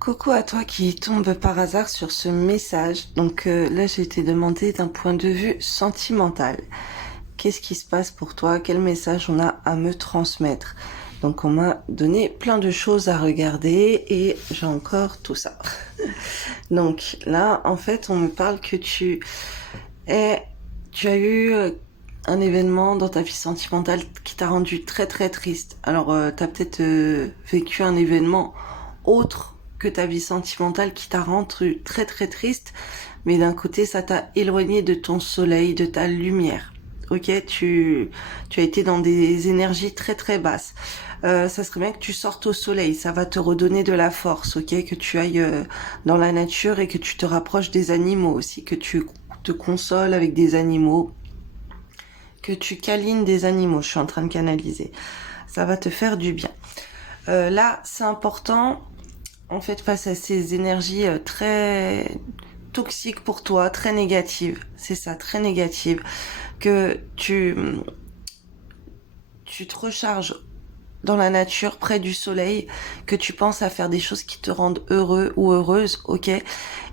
Coucou à toi qui tombe par hasard sur ce message. Donc là, j'ai été demandé d'un point de vue sentimental. Qu'est-ce qui se passe pour toi? Quel message on a à me transmettre? Donc on m'a donné plein de choses à regarder et j'ai encore tout ça. Donc là, en fait, on me parle que es, tu as eu un événement dans ta vie sentimentale qui t'a rendu très très triste. Alors, t'as peut-être vécu un événement autre que ta vie sentimentale qui t'a rendu très très triste, mais d'un côté, ça t'a éloigné de ton soleil, de ta lumière. Ok, tu as été dans des énergies très très basses. Ça serait bien que tu sortes au soleil, ça va te redonner de la force, ok, que tu ailles dans la nature et que tu te rapproches des animaux aussi, que tu te consoles avec des animaux, que tu câlines des animaux. Je suis en train de canaliser. Ça va te faire du bien. Là, c'est important, en fait, face à ces énergies très toxiques pour toi, très négatives. C'est ça, très négatives, que tu te recharges dans la nature, près du soleil, que tu penses à faire des choses qui te rendent heureux ou heureuse, ok,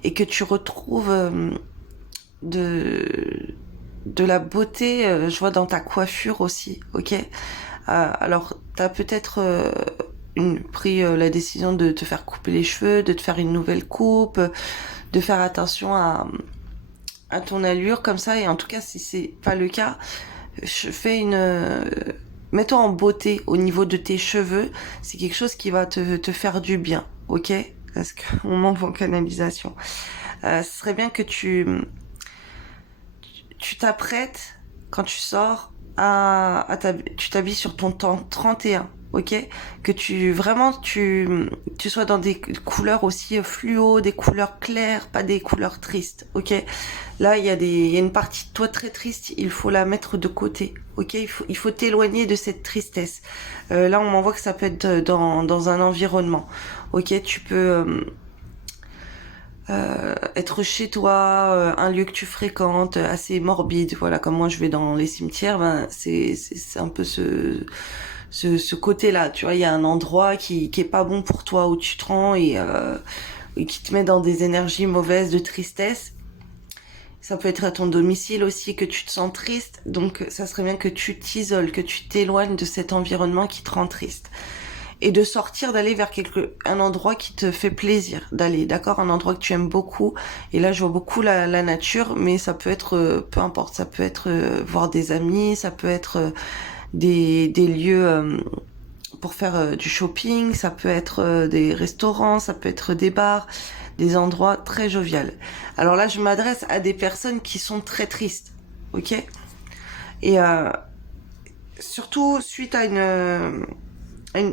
et que tu retrouves de de la beauté, je vois dans ta coiffure aussi, ok. Alors, t'as peut-être pris la décision de te faire couper les cheveux, de te faire une nouvelle coupe, de faire attention à ton allure comme ça. Et en tout cas, si c'est pas le cas, je fais mets-toi en beauté au niveau de tes cheveux. C'est quelque chose qui va te faire du bien, ok? Parce qu'on manque en canalisation. Ce serait bien que tu t'apprêtes quand tu sors tu t'habilles sur ton temps 31, ok, que tu sois dans des couleurs aussi fluo, des couleurs claires, pas des couleurs tristes, ok. Là il y a une partie de toi très triste, il faut la mettre de côté, ok, il faut t'éloigner de cette tristesse. Là on m'envoie que ça peut être dans un environnement, ok, tu peux être chez toi, un lieu que tu fréquentes, assez morbide, voilà, comme moi je vais dans les cimetières, ben c'est un peu ce côté-là, tu vois, il y a un endroit qui est pas bon pour toi, où tu te rends et qui te met dans des énergies mauvaises de tristesse. Ça peut être à ton domicile aussi que tu te sens triste, donc ça serait bien que tu t'isoles, que tu t'éloignes de cet environnement qui te rend triste et de sortir, d'aller vers un endroit qui te fait plaisir d'aller, d'accord, un endroit que tu aimes beaucoup. Et là je vois beaucoup la nature, mais ça peut être peu importe, ça peut être voir des amis, ça peut être des lieux pour faire du shopping, ça peut être des restaurants, ça peut être des bars, des endroits très joviales. Alors là je m'adresse à des personnes qui sont très tristes, ok, et surtout suite à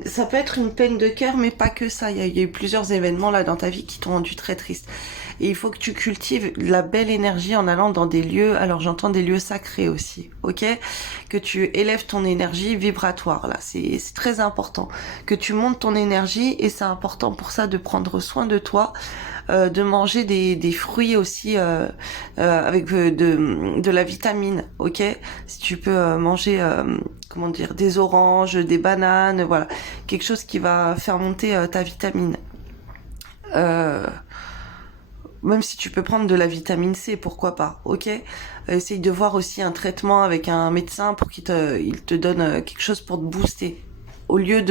ça peut être une peine de cœur, mais pas que ça. Il y a eu plusieurs événements là dans ta vie qui t'ont rendu très triste. Et il faut que tu cultives la belle énergie en allant dans des lieux, alors j'entends des lieux sacrés aussi, ok? Que tu élèves ton énergie vibratoire, là, c'est très important. Que tu montes ton énergie, et c'est important pour ça de prendre soin de toi, de manger des fruits aussi avec de la vitamine, ok? Si tu peux manger, comment dire, des oranges, des bananes, voilà, quelque chose qui va faire monter ta vitamine. Même si tu peux prendre de la vitamine C, pourquoi pas, ok? Essaye de voir aussi un traitement avec un médecin pour il te donne quelque chose pour te booster. Au lieu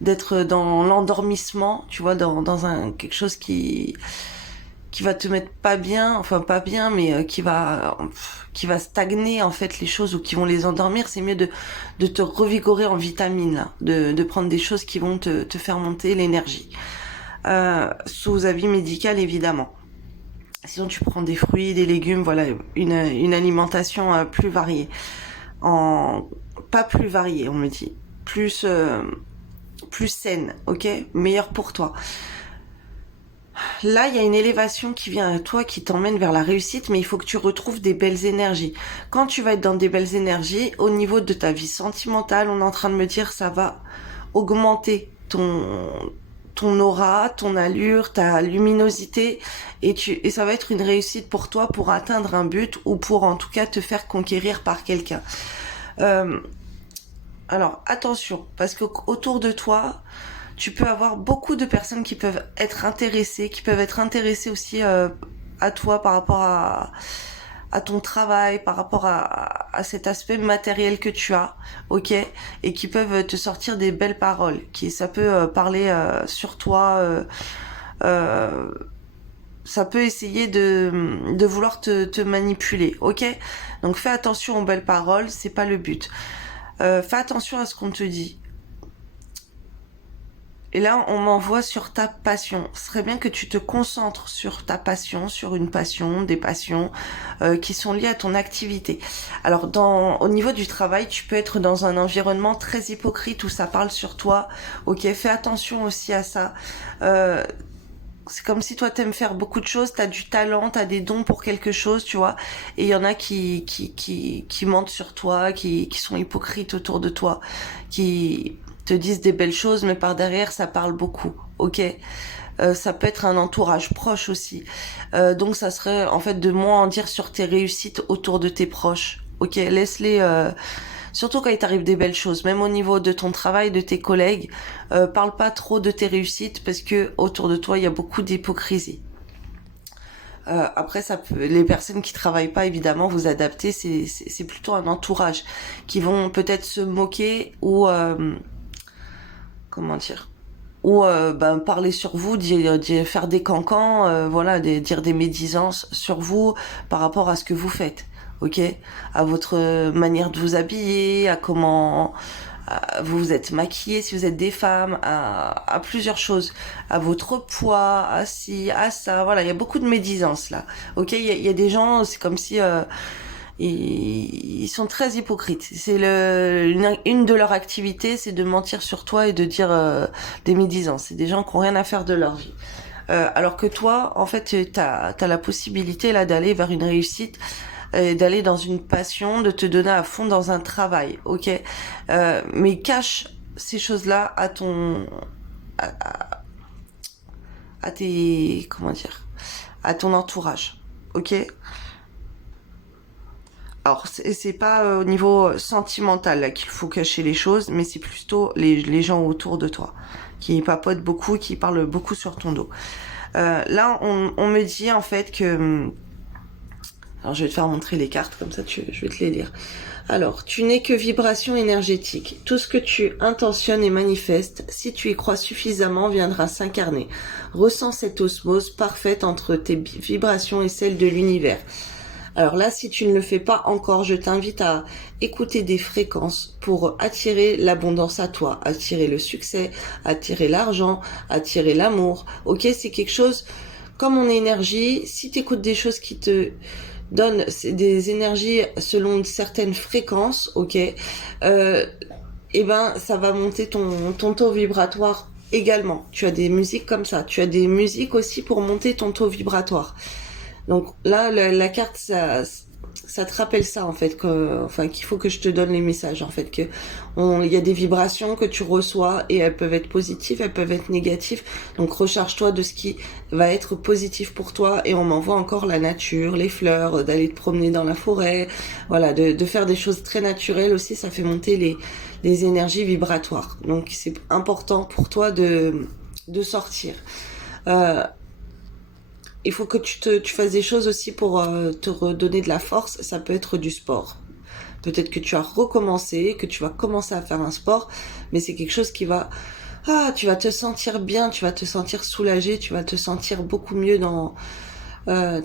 d'être dans l'endormissement, tu vois, dans quelque chose qui va te mettre pas bien, enfin pas bien, mais qui va stagner en fait les choses, ou qui vont les endormir. C'est mieux de te revigorer en vitamines, là, de prendre des choses qui vont te faire monter l'énergie. Sous avis médical évidemment. Sinon tu prends des fruits, des légumes, voilà, une alimentation plus variée. Pas plus variée, on me dit. Plus saine, ok, meilleure pour toi. Là, il y a une élévation qui vient à toi, qui t'emmène vers la réussite, mais il faut que tu retrouves des belles énergies. Quand tu vas être dans des belles énergies, au niveau de ta vie sentimentale, on est en train de me dire, ça va augmenter ton aura, ton allure, ta luminosité, et ça va être une réussite pour toi, pour atteindre un but, ou pour en tout cas te faire conquérir par quelqu'un. Alors attention, parce que autour de toi, tu peux avoir beaucoup de personnes qui peuvent être intéressées aussi à toi par rapport à ton travail, par rapport à cet aspect matériel que tu as, ok, et qui peuvent te sortir des belles paroles, qui ça peut parler sur toi, euh, ça peut essayer de vouloir te manipuler, ok. Donc fais attention aux belles paroles, c'est pas le but. Fais attention à ce qu'on te dit. Et là, on m'envoie sur ta passion. Ce serait bien que tu te concentres sur ta passion, sur une passion, des passions qui sont liées à ton activité. Alors, au niveau du travail, tu peux être dans un environnement très hypocrite où ça parle sur toi. Ok, fais attention aussi à ça. C'est comme si toi t'aimes faire beaucoup de choses, t'as du talent, t'as des dons pour quelque chose, tu vois. Et il y en a qui mentent sur toi, qui sont hypocrites autour de toi, qui te disent des belles choses, mais par derrière ça parle beaucoup. Ok. Ça peut être un entourage proche aussi. Donc ça serait en fait de moins en dire sur tes réussites autour de tes proches. Ok, laisse-les. Surtout quand il t'arrive des belles choses, même au niveau de ton travail, de tes collègues, parle pas trop de tes réussites parce que autour de toi il y a beaucoup d'hypocrisie. Après, les personnes qui travaillent pas, évidemment, vous adapter, c'est plutôt un entourage qui vont peut-être se moquer ou comment dire, ou parler sur vous, faire des cancans, voilà, dire des médisances sur vous par rapport à ce que vous faites, ok, à votre manière de vous habiller, à comment vous vous êtes maquillée si vous êtes des femmes, à plusieurs choses, à votre poids, à ci, à ça, voilà, il y a beaucoup de médisances là, ok, il y a des gens, c'est comme si ils sont très hypocrites. C'est une de leurs activités, c'est de mentir sur toi et de dire des médisances. C'est des gens qui ont rien à faire de leur vie. Alors que toi, en fait, t'as la possibilité là d'aller vers une réussite, d'aller dans une passion, de te donner à fond dans un travail, ok. Mais cache ces choses-là à, à tes, comment dire, à ton entourage, ok. Alors, c'est pas au niveau sentimental là qu'il faut cacher les choses, mais c'est plutôt les gens autour de toi qui papotent beaucoup, qui parlent beaucoup sur ton dos. Là, on me dit en fait que... Alors, je vais te faire montrer les cartes, comme ça je vais te les lire. Alors, tu n'es que vibration énergétique. Tout ce que tu intentionnes et manifestes, si tu y crois suffisamment, viendra s'incarner. Ressens cette osmose parfaite entre tes vibrations et celles de l'univers. Alors là, si tu ne le fais pas encore, je t'invite à écouter des fréquences pour attirer l'abondance à toi, attirer le succès, attirer l'argent, attirer l'amour. Ok, c'est quelque chose, comme mon énergie, si tu écoutes des choses qui te donnent des énergies selon certaines fréquences, ok, et ben ça va monter ton taux vibratoire également. Tu as des musiques comme ça, tu as des musiques aussi pour monter ton taux vibratoire. Donc là, la carte, ça te rappelle ça en fait, qu'il faut que je te donne les messages en fait, il y a des vibrations que tu reçois et elles peuvent être positives, elles peuvent être négatives. Donc recharge-toi de ce qui va être positif pour toi et on m'envoie encore la nature, les fleurs, d'aller te promener dans la forêt, voilà, de faire des choses très naturelles aussi, ça fait monter les énergies vibratoires. Donc c'est important pour toi de sortir. Il faut que tu fasses des choses aussi pour te redonner de la force. Ça peut être du sport. Peut-être que tu as recommencé, que tu vas commencer à faire un sport, mais c'est quelque chose qui va... Ah, tu vas te sentir bien, tu vas te sentir soulagé, tu vas te sentir beaucoup mieux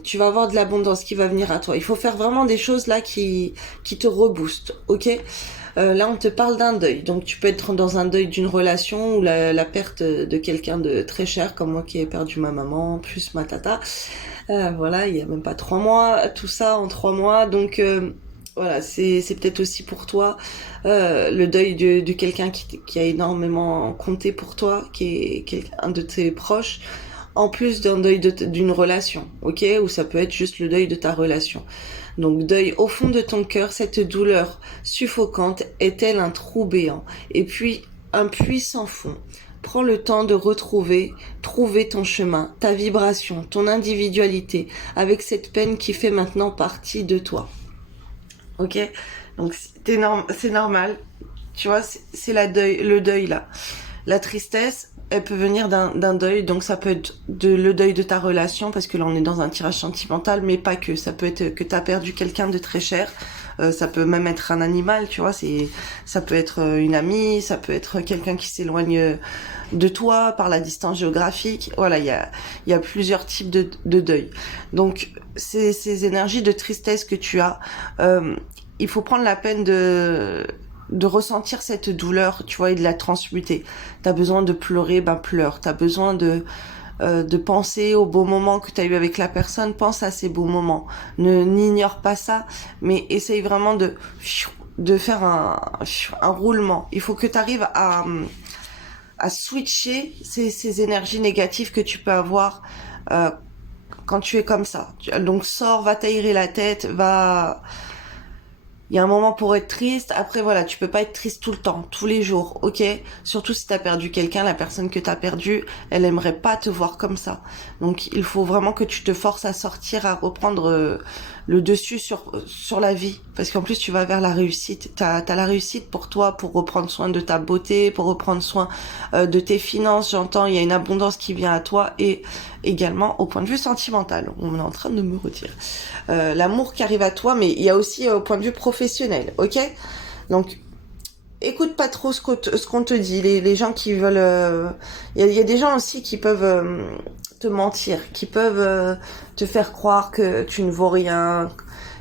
tu vas avoir de l'abondance qui va venir à toi. Il faut faire vraiment des choses là qui te reboostent, ok. Là, on te parle d'un deuil. Donc, tu peux être dans un deuil d'une relation ou la perte de quelqu'un de très cher, comme moi qui ai perdu ma maman, plus ma tata. Voilà, il y a même pas 3 mois, tout ça en 3 mois. Donc, voilà, c'est peut-être aussi pour toi le deuil de quelqu'un qui a énormément compté pour toi, qui est un de tes proches, en plus d'un deuil d'une relation, ok, ou ça peut être juste le deuil de ta relation. Donc deuil au fond de ton cœur, cette douleur suffocante est-elle un trou béant et puis un puits sans fond. Prends le temps de trouver ton chemin, ta vibration, ton individualité, avec cette peine qui fait maintenant partie de toi. Ok, donc c'est normal, tu vois, c'est le deuil là. La tristesse, elle peut venir d'un deuil, donc ça peut être le deuil de ta relation, parce que là on est dans un tirage sentimental, mais pas que. Ça peut être que t'as perdu quelqu'un de très cher, ça peut même être un animal, tu vois. Ça peut être une amie, ça peut être quelqu'un qui s'éloigne de toi par la distance géographique. Voilà, il y a plusieurs types de deuil. Donc ces énergies de tristesse que tu as, il faut prendre la peine de ressentir cette douleur, tu vois, et de la transmuter. T'as besoin de pleurer, ben pleure. T'as besoin de penser aux beaux moments que t'as eu avec la personne, pense à ces beaux moments. N'ignore pas ça, mais essaye vraiment de faire un roulement. Il faut que t'arrives à switcher ces énergies négatives que tu peux avoir quand tu es comme ça. Donc sors, va t'aérer la tête, va... Il y a un moment pour être triste. Après, voilà, tu peux pas être triste tout le temps, tous les jours, ok? Surtout si t'as perdu quelqu'un, la personne que t'as perdue, elle aimerait pas te voir comme ça. Donc, il faut vraiment que tu te forces à sortir, à reprendre le dessus sur la vie. Parce qu'en plus, tu vas vers la réussite. T'as la réussite pour toi, pour reprendre soin de ta beauté, pour reprendre soin de tes finances. J'entends, il y a une abondance qui vient à toi, et également au point de vue sentimental. On est en train de me redire. L'amour qui arrive à toi, mais il y a aussi au point de vue professionnel, ok? Donc, écoute pas trop ce qu'on te dit. Les gens qui veulent... Il y a des gens aussi qui peuvent te mentir, qui peuvent te faire croire que tu ne vaux rien.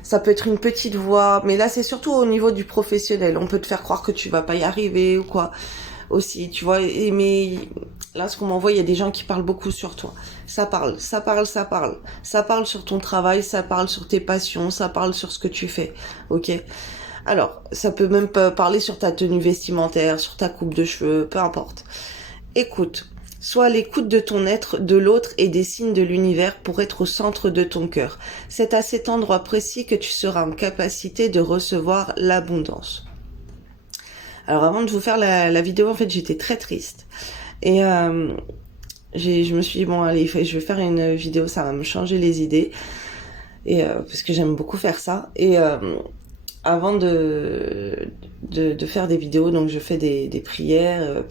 Ça peut être une petite voix, mais là, c'est surtout au niveau du professionnel. On peut te faire croire que tu vas pas y arriver ou quoi. Aussi, tu vois. Mais là, ce qu'on m'envoie, il y a des gens qui parlent beaucoup sur toi. Ça parle, ça parle, ça parle. Ça parle sur ton travail, ça parle sur tes passions, ça parle sur ce que tu fais, ok? Alors, ça peut même parler sur ta tenue vestimentaire, sur ta coupe de cheveux, peu importe. Écoute, sois à l'écoute de ton être, de l'autre et des signes de l'univers pour être au centre de ton cœur. C'est à cet endroit précis que tu seras en capacité de recevoir l'abondance. Alors, avant de vous faire la vidéo, en fait, j'étais très triste. Et je me suis dit, bon, allez, je vais faire une vidéo, ça va me changer les idées. Et parce que j'aime beaucoup faire ça. Et avant de faire des vidéos, donc je fais des prières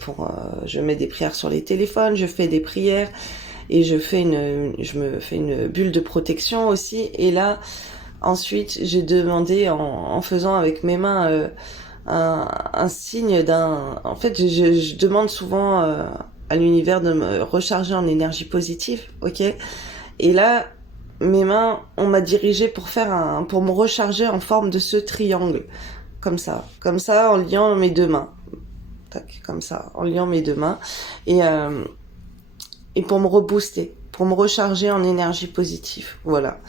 je mets des prières sur les téléphones, je fais des prières et je me fais une bulle de protection aussi. Et là, ensuite, j'ai demandé en faisant avec mes mains un signe en fait, je demande souvent à l'univers de me recharger en énergie positive, ok? Et là, mes mains, on m'a dirigé pour me recharger en forme de ce triangle, comme ça, en liant mes deux mains, tac, comme ça, en liant mes deux mains, et pour me rebooster, pour me recharger en énergie positive, voilà.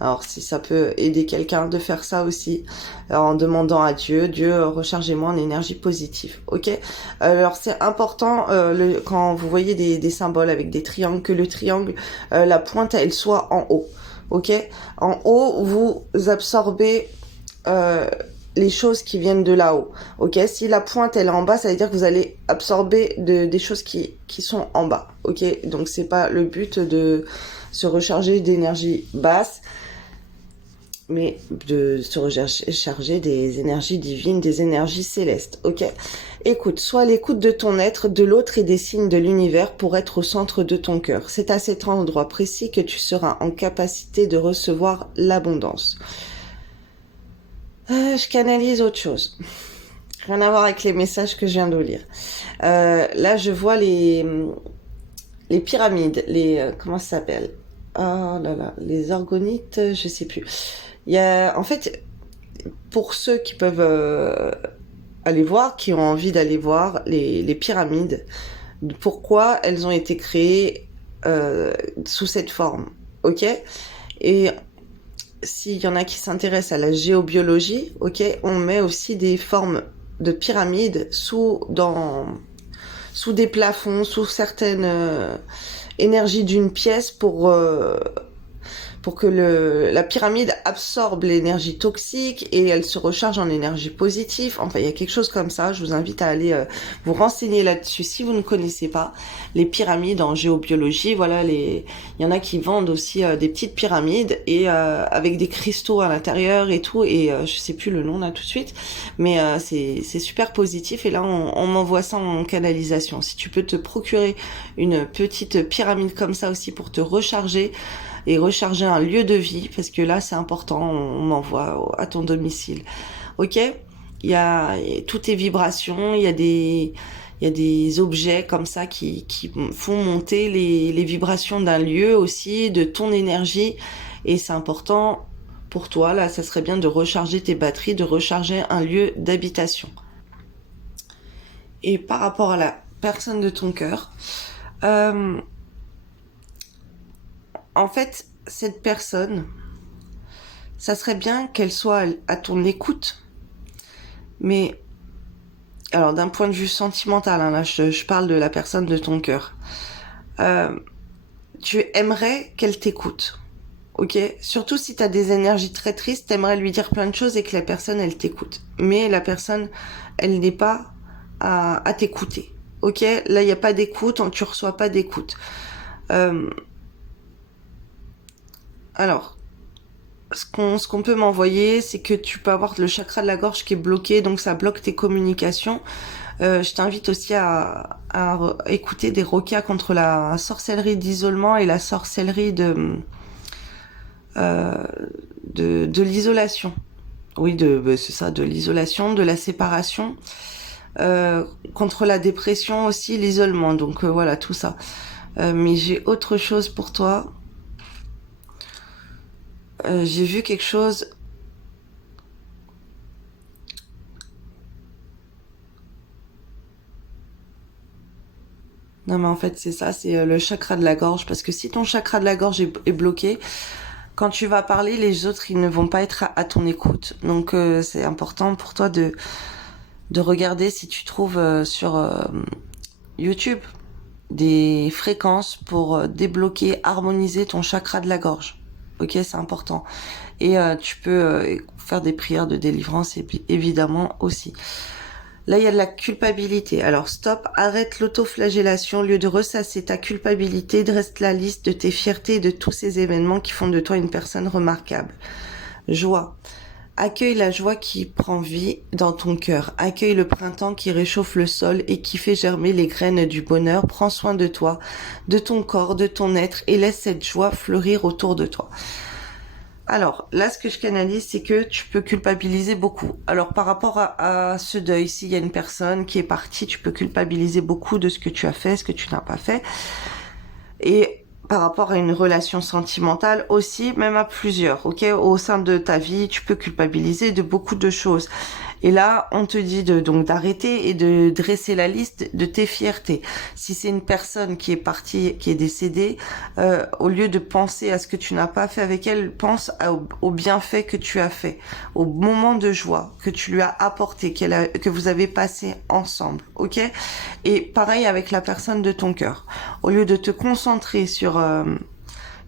Alors si ça peut aider quelqu'un de faire ça aussi, en demandant à Dieu, rechargez-moi en énergie positive, ok? Alors c'est important quand vous voyez des symboles avec des triangles, que le triangle, la pointe elle soit en haut, ok? En haut vous absorbez les choses qui viennent de là-haut, ok? Si la pointe elle est en bas, ça veut dire que vous allez absorber des choses qui sont en bas, ok? Donc c'est pas le but de se recharger d'énergie basse, mais de se recharger des énergies divines, des énergies célestes, ok? Écoute, sois à l'écoute de ton être, de l'autre et des signes de l'univers pour être au centre de ton cœur. C'est à cet endroit précis que tu seras en capacité de recevoir l'abondance. Je canalise autre chose. Rien à voir avec les messages que je viens de lire. Là, je vois les pyramides, comment ça s'appelle? Oh là là, les orgonites, je sais plus. Il y a, en fait, pour ceux qui peuvent aller voir, qui ont envie d'aller voir les pyramides, pourquoi elles ont été créées sous cette forme, ok? Et s'il y en a qui s'intéressent à la géobiologie, ok, on met aussi des formes de pyramides sous des plafonds, sous certaines énergies d'une pièce pour pour que la pyramide absorbe l'énergie toxique et elle se recharge en énergie positive. Enfin, il y a quelque chose comme ça. Je vous invite à aller vous renseigner là-dessus si vous ne connaissez pas les pyramides en géobiologie. Voilà, il y en a qui vendent aussi des petites pyramides et avec des cristaux à l'intérieur et tout. Et je sais plus le nom là tout de suite, mais c'est super positif. Et là, on m'envoie ça en canalisation. Si tu peux te procurer une petite pyramide comme ça aussi pour te recharger et recharger un lieu de vie, parce que là c'est important, on m'envoie à ton domicile. Ok, il y a toutes les vibrations, il y a des objets comme ça qui font monter les vibrations d'un lieu aussi, de ton énergie, et c'est important pour toi. Là, ça serait bien de recharger tes batteries, de recharger un lieu d'habitation. Et par rapport à la personne de ton cœur, en fait, cette personne, ça serait bien qu'elle soit à ton écoute. Mais, alors d'un point de vue sentimental, hein, là je parle de la personne de ton cœur. Tu aimerais qu'elle t'écoute. Ok ? Surtout si tu as des énergies très tristes, t'aimerais lui dire plein de choses et que la personne, elle t'écoute. Mais la personne, elle n'est pas à t'écouter. Ok ? Là, il n'y a pas d'écoute, tu reçois pas d'écoute. Alors, ce qu'on peut m'envoyer, c'est que tu peux avoir le chakra de la gorge qui est bloqué, donc ça bloque tes communications. Je t'invite aussi à écouter des roquas contre la sorcellerie d'isolement et la sorcellerie de l'isolation. Oui, c'est ça, de l'isolation, de la séparation. Contre la dépression aussi, l'isolement. Donc voilà, tout ça. Mais j'ai autre chose pour toi. J'ai vu quelque chose. Non mais en fait c'est ça, c'est le chakra de la gorge. Parce que si ton chakra de la gorge est bloqué, quand tu vas parler, les autres ils ne vont pas être à ton écoute. Donc c'est important pour toi de regarder si tu trouves sur YouTube des fréquences pour débloquer, harmoniser ton chakra de la gorge. Ok, c'est important. Et tu peux faire des prières de délivrance évidemment aussi. Là, il y a de la culpabilité. Alors, stop, arrête l'autoflagellation. Au lieu de ressasser ta culpabilité, dresse la liste de tes fiertés et de tous ces événements qui font de toi une personne remarquable. Joie. Accueille la joie qui prend vie dans ton cœur. Accueille le printemps qui réchauffe le sol et qui fait germer les graines du bonheur. Prends soin de toi, de ton corps, de ton être et laisse cette joie fleurir autour de toi. Alors, là, ce que je canalise, c'est que tu peux culpabiliser beaucoup. Alors, par rapport à ce deuil, s'il y a une personne qui est partie, tu peux culpabiliser beaucoup de ce que tu as fait, ce que tu n'as pas fait. Et par rapport à une relation sentimentale aussi, même à plusieurs, ok ? Au sein de ta vie, tu peux culpabiliser de beaucoup de choses. Et là, on te dit donc d'arrêter et de dresser la liste de tes fiertés. Si c'est une personne qui est partie, qui est décédée, au lieu de penser à ce que tu n'as pas fait avec elle, pense au bienfait que tu as fait, au moment de joie que tu lui as apporté, que vous avez passé ensemble, ok ? Et pareil avec la personne de ton cœur. Au lieu de te concentrer sur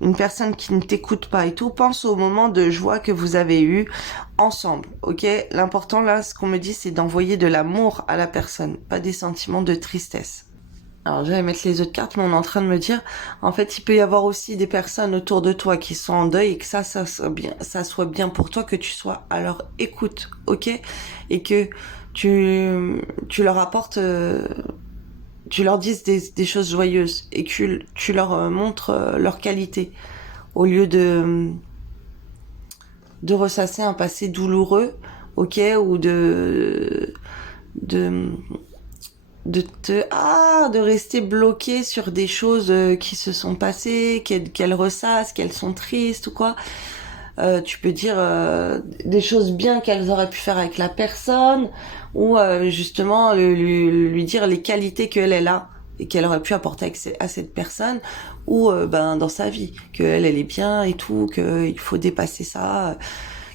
une personne qui ne t'écoute pas et tout, pense au moment de joie que vous avez eu ensemble, ok ? L'important là, ce qu'on me dit, c'est d'envoyer de l'amour à la personne, pas des sentiments de tristesse. Alors je vais mettre les autres cartes, mais on est en train de me dire, en fait, il peut y avoir aussi des personnes autour de toi qui sont en deuil et que ça soit bien pour toi, que tu sois à leur écoute, ok ? Et que tu leur apportes... tu leur dises des choses joyeuses et que tu leur montres leur qualité au lieu de ressasser un passé douloureux, ok, ou de rester bloqué sur des choses qui se sont passées, qu'elles ressassent, qu'elles sont tristes ou quoi. Tu peux dire des choses bien qu'elles auraient pu faire avec la personne ou justement lui dire les qualités qu'elle a et qu'elle aurait pu apporter à cette personne ou dans sa vie, qu'elle est bien et tout, qu'il faut dépasser ça,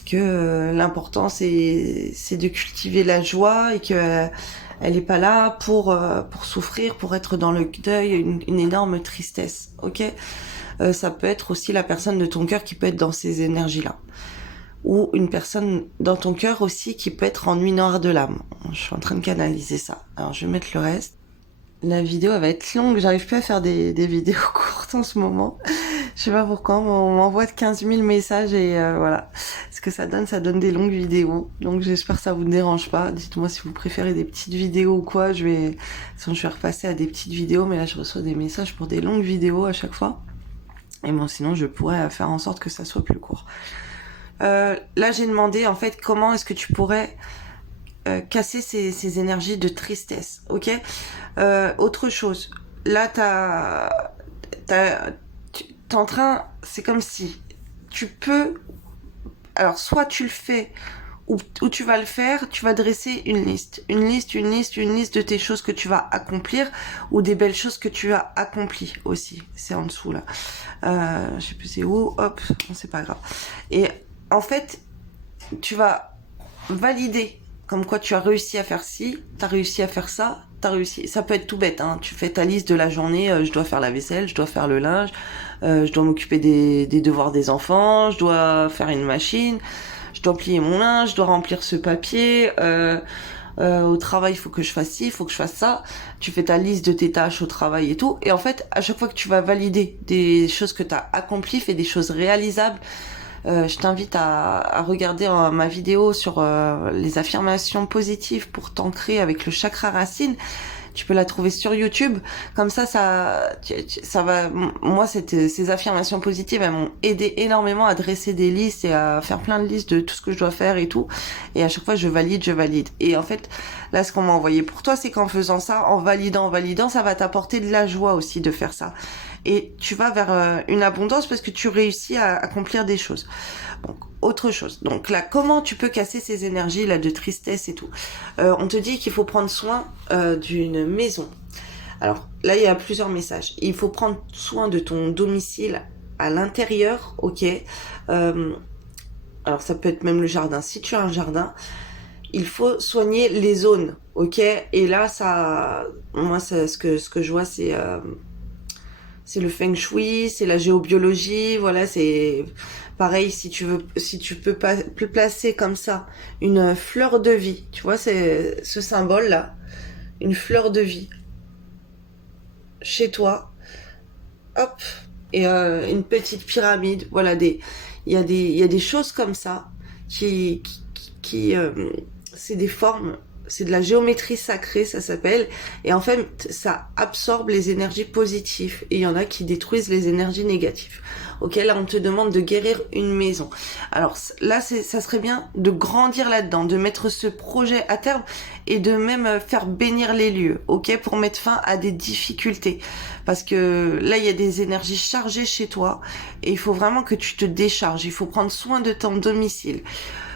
que l'important c'est de cultiver la joie et que Elle est pas là pour souffrir, pour être dans le deuil, une énorme tristesse, ok. Ça peut être aussi la personne de ton cœur qui peut être dans ces énergies-là. Ou une personne dans ton cœur aussi qui peut être en nuit noire de l'âme. Je suis en train de canaliser ça. Alors je vais mettre le reste. La vidéo elle va être longue, j'arrive plus à faire des vidéos courtes en ce moment. Je sais pas pourquoi, on m'envoie 15 000 messages et voilà. Ce que ça donne des longues vidéos. Donc j'espère que ça vous dérange pas. Dites-moi si vous préférez des petites vidéos ou quoi. Sinon je vais repasser à des petites vidéos, mais là je reçois des messages pour des longues vidéos à chaque fois. Et bon, sinon je pourrais faire en sorte que ça soit plus court. Là j'ai demandé en fait comment est-ce que tu pourrais casser ces énergies de tristesse, ok. Autre chose, là t'es en train, c'est comme si tu peux, alors soit tu le fais ou tu vas le faire, tu vas dresser une liste de tes choses que tu vas accomplir ou des belles choses que tu as accomplies aussi, c'est en dessous là, je sais plus c'est où, hop, c'est pas grave. Et en fait tu vas valider comme quoi tu as réussi à faire ci, t'as réussi à faire ça, t'as réussi. Ça peut être tout bête, hein. Tu fais ta liste de la journée, je dois faire la vaisselle, je dois faire le linge, je dois m'occuper des devoirs des enfants, je dois faire une machine, je dois plier mon linge, je dois remplir ce papier, au travail il faut que je fasse ci, il faut que je fasse ça. Tu fais ta liste de tes tâches au travail et tout. Et en fait, à chaque fois que tu vas valider des choses que t'as accomplies, fais des choses réalisables. Je t'invite à regarder ma vidéo sur les affirmations positives pour t'ancrer avec le chakra racine. Tu peux la trouver sur YouTube. Comme ça va. Moi, ces affirmations positives, elles m'ont aidé énormément à dresser des listes et à faire plein de listes de tout ce que je dois faire et tout. Et à chaque fois, je valide. Et en fait, là, ce qu'on m'a envoyé pour toi, c'est qu'en faisant ça, en validant, ça va t'apporter de la joie aussi de faire ça. Et tu vas vers une abondance parce que tu réussis à accomplir des choses. Donc, autre chose. Donc là, comment tu peux casser ces énergies là de tristesse et tout. On te dit qu'il faut prendre soin d'une maison. Alors là, il y a plusieurs messages. Il faut prendre soin de ton domicile à l'intérieur, ok. Alors ça peut être même le jardin. Si tu as un jardin, il faut soigner les zones, ok. Et là, moi, ce que je vois, c'est le feng shui, c'est la géobiologie, voilà, c'est pareil si tu peux pas placer comme ça une fleur de vie, tu vois, c'est ce symbole là, une fleur de vie chez toi, hop, et une petite pyramide, voilà, il y a des choses comme ça qui c'est des formes. C'est de la géométrie sacrée, ça s'appelle. Et en fait, ça absorbe les énergies positives. Et il y en a qui détruisent les énergies négatives. Ok, là, on te demande de guérir une maison. Alors là, ça serait bien de grandir là-dedans, de mettre ce projet à terme et de même faire bénir les lieux, ok, pour mettre fin à des difficultés. Parce que là, il y a des énergies chargées chez toi et il faut vraiment que tu te décharges. Il faut prendre soin de ton domicile.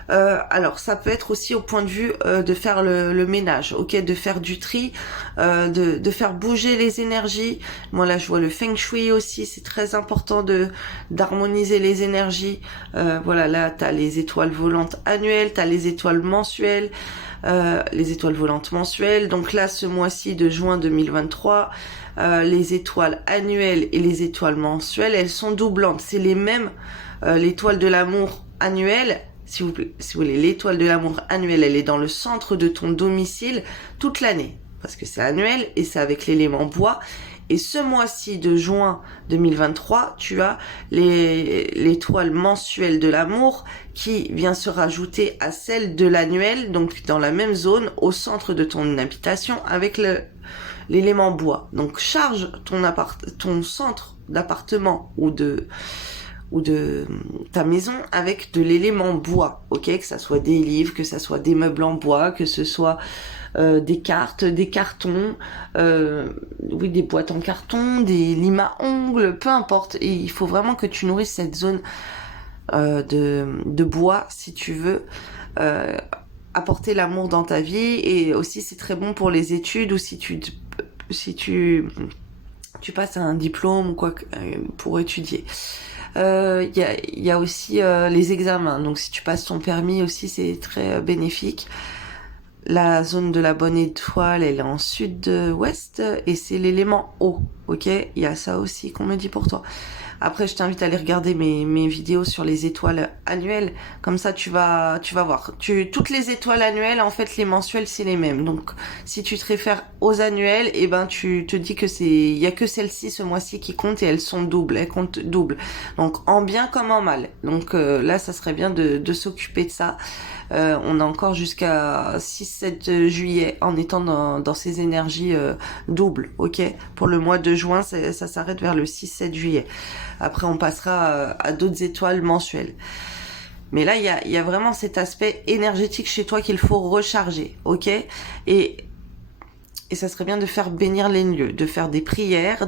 Alors ça peut être aussi au point de vue de faire le ménage, ok, de faire du tri, de faire bouger les énergies. Moi là je vois le feng shui aussi, c'est très important d'harmoniser les énergies. Voilà, là t'as les étoiles volantes annuelles, t'as les étoiles mensuelles, les étoiles volantes mensuelles. Donc là ce mois-ci de juin 2023, les étoiles annuelles et les étoiles mensuelles, elles sont doublantes. C'est les mêmes. L'étoile de l'amour annuelle, si vous voulez, l'étoile de l'amour annuelle, elle est dans le centre de ton domicile toute l'année. Parce que c'est annuel et c'est avec l'élément bois. Et ce mois-ci de juin 2023, tu as l'étoile mensuelle de l'amour qui vient se rajouter à celle de l'annuel, donc dans la même zone, au centre de ton habitation avec l'élément bois. Donc charge ton centre d'appartement ou de ta maison avec de l'élément bois, ok, que ça soit des livres, que ça soit des meubles en bois, que ce soit des cartes, des cartons, oui, des boîtes en carton, des limes à ongles, peu importe. Et il faut vraiment que tu nourrisses cette zone de bois si tu veux apporter l'amour dans ta vie. Et aussi c'est très bon pour les études ou si tu passes un diplôme ou quoi pour étudier. Il y a aussi les examens, donc si tu passes ton permis aussi c'est très bénéfique. La zone de la bonne étoile, elle est en sud-ouest et c'est l'élément eau, ok? Il y a ça aussi qu'on me dit pour toi. Après, je t'invite à aller regarder mes vidéos sur les étoiles annuelles. Comme ça, tu vas voir. Toutes les étoiles annuelles, en fait, les mensuelles, c'est les mêmes. Donc, si tu te réfères aux annuelles, eh ben, tu te dis que il y a que celles-ci ce mois-ci qui comptent et elles sont doubles. Elles comptent double. Donc, en bien comme en mal. Donc, là, ça serait bien de s'occuper de ça. On a encore jusqu'à 6-7 juillet en étant dans ces énergies doubles, ok? Pour le mois de juin, ça s'arrête vers le 6-7 juillet. Après, on passera à d'autres étoiles mensuelles. Mais là, il y a vraiment cet aspect énergétique chez toi qu'il faut recharger, ok? Et ça serait bien de faire bénir les lieux, de faire des prières,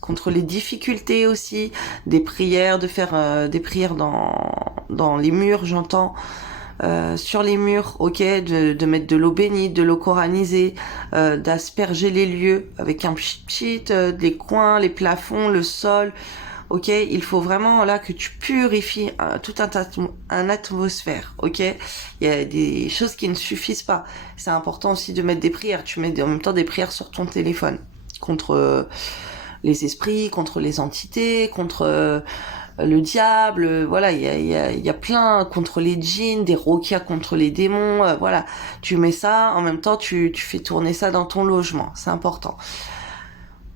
contre les difficultés aussi, des prières, de faire des prières dans les murs, j'entends. Sur les murs, ok, de mettre de l'eau bénite, de l'eau coranisée, d'asperger les lieux avec un pchit, les coins, les plafonds, le sol, ok. Il faut vraiment là que tu purifies tout un atmosphère, ok. Il y a des choses qui ne suffisent pas. C'est important aussi de mettre des prières. Tu mets en même temps des prières sur ton téléphone contre les esprits, contre les entités, contre le diable, voilà, il y a plein contre les djinns, des roquias contre les démons, voilà. Tu mets ça, en même temps, tu fais tourner ça dans ton logement, c'est important.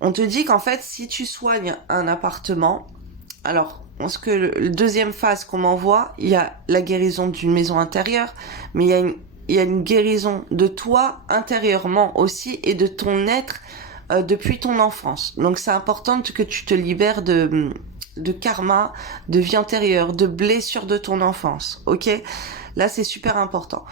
On te dit qu'en fait, si tu soignes un appartement, alors, ce que le deuxième phase qu'on m'envoie, il y a la guérison d'une maison intérieure, mais il y a une guérison de toi intérieurement aussi et de ton être depuis ton enfance. Donc, c'est important que tu te libères de karma, de vie antérieure, de blessures de ton enfance, ok? Là, c'est super important.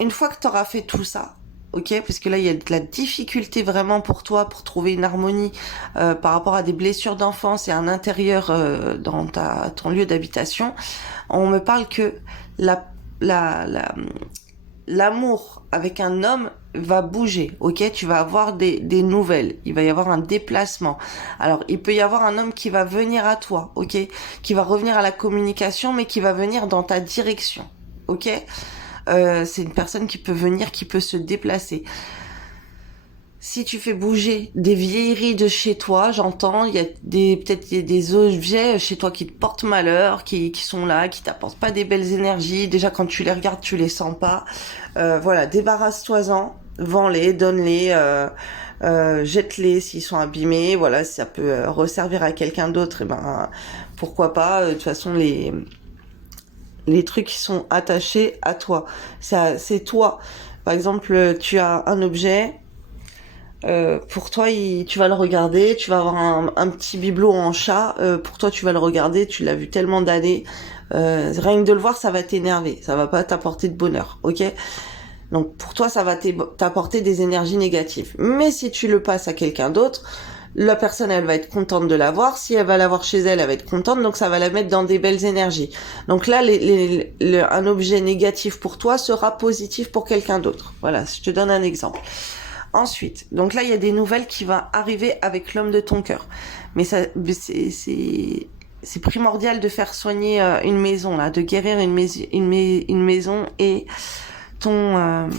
Une fois que tu auras fait tout ça, ok? Parce que là, il y a de la difficulté vraiment pour toi pour trouver une harmonie par rapport à des blessures d'enfance et un intérieur dans ton lieu d'habitation. On me parle que l'amour avec un homme va bouger, ok? Tu vas avoir des nouvelles, il va y avoir un déplacement. Alors, il peut y avoir un homme qui va venir à toi, ok? Qui va revenir à la communication, mais qui va venir dans ta direction, ok? C'est une personne qui peut venir, qui peut se déplacer. Si tu fais bouger des vieilleries de chez toi, j'entends, il y a peut-être des objets chez toi qui te portent malheur, qui sont là, qui t'apportent pas des belles énergies. Déjà, quand tu les regardes, tu les sens pas. Voilà, débarrasse-toi-en, vends-les, donne-les, jette-les s'ils sont abîmés. Voilà, si ça peut resservir à quelqu'un d'autre, et ben pourquoi pas. De toute façon, les trucs qui sont attachés à toi, ça, c'est toi. Par exemple, tu as un objet. Pour toi, tu vas le regarder, tu vas avoir un petit bibelot en chat. Pour toi, tu vas le regarder, tu l'as vu tellement d'années. Rien que de le voir, ça va t'énerver, ça va pas t'apporter de bonheur, ok? Donc pour toi, ça va t'apporter des énergies négatives. Mais si tu le passes à quelqu'un d'autre, la personne, elle va être contente de l'avoir. Si elle va l'avoir chez elle, elle va être contente. Donc ça va la mettre dans des belles énergies. Donc là, un objet négatif pour toi sera positif pour quelqu'un d'autre. Voilà, je te donne un exemple. Ensuite, donc là, il y a des nouvelles qui vont arriver avec l'homme de ton cœur. Mais ça, c'est primordial de faire soigner une maison, là, de guérir une maison et ton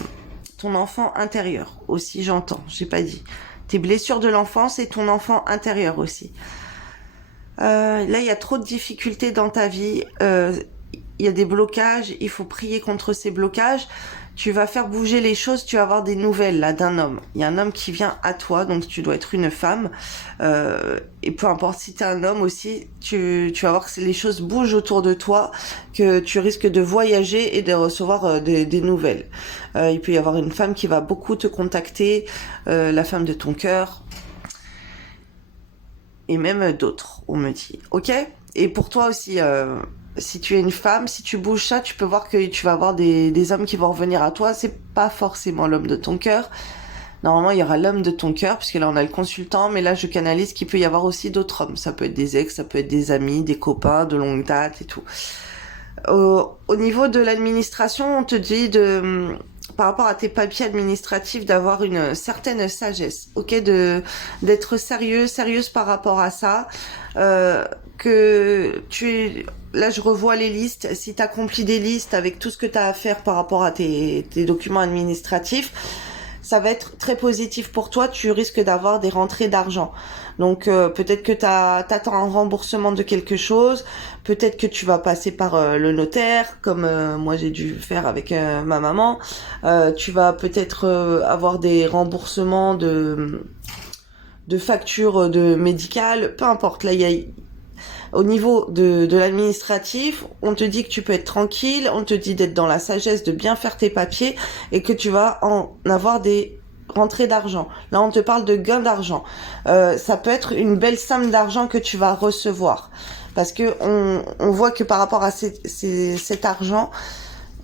enfant intérieur aussi, j'entends, j'ai pas dit. Tes blessures de l'enfance et ton enfant intérieur aussi. Là, il y a trop de difficultés dans ta vie. Il y a des blocages, il faut prier contre ces blocages. Tu vas faire bouger les choses, tu vas avoir des nouvelles là d'un homme. Il y a un homme qui vient à toi, donc tu dois être une femme. Et peu importe si t'es un homme aussi, tu vas voir que les choses bougent autour de toi, que tu risques de voyager et de recevoir des nouvelles. Il peut y avoir une femme qui va beaucoup te contacter, la femme de ton cœur. Et même d'autres, on me dit. Ok? Et pour toi aussi... si tu es une femme, si tu bouges ça, tu peux voir que tu vas avoir des hommes qui vont revenir à toi. C'est pas forcément l'homme de ton cœur. Normalement, il y aura l'homme de ton cœur, puisque là, on a le consultant, mais là, je canalise qu'il peut y avoir aussi d'autres hommes. Ça peut être des ex, ça peut être des amis, des copains de longue date et tout. Au niveau de l'administration, on te dit par rapport à tes papiers administratifs, d'avoir une certaine sagesse, ok, d'être sérieuse par rapport à ça, que là je revois les listes, si tu accomplis des listes avec tout ce que tu as à faire par rapport à tes documents administratifs, ça va être très positif pour toi, tu risques d'avoir des rentrées d'argent. Donc peut-être que t'attends un remboursement de quelque chose, peut-être que tu vas passer par le notaire, comme moi j'ai dû faire avec ma maman. Tu vas peut-être avoir des remboursements de factures de médicales, peu importe. Là, il y a au niveau de l'administratif, on te dit que tu peux être tranquille, on te dit d'être dans la sagesse, de bien faire tes papiers et que tu vas en avoir des rentrées d'argent. Là, on te parle de gain d'argent. Ça peut être une belle somme d'argent que tu vas recevoir. Parce que on voit que par rapport à cet argent,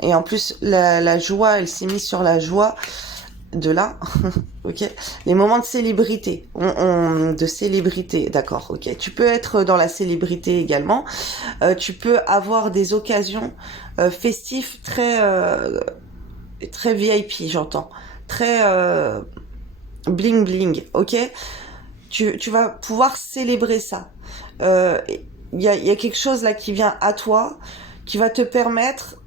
et en plus, la joie, elle s'est mise sur la joie de là, ok, les moments de célébrité, de célébrité, d'accord, ok, tu peux être dans la célébrité également, tu peux avoir des occasions festives très VIP, j'entends, très bling bling, ok, tu vas pouvoir célébrer ça, il y a quelque chose là qui vient à toi, qui va te permettre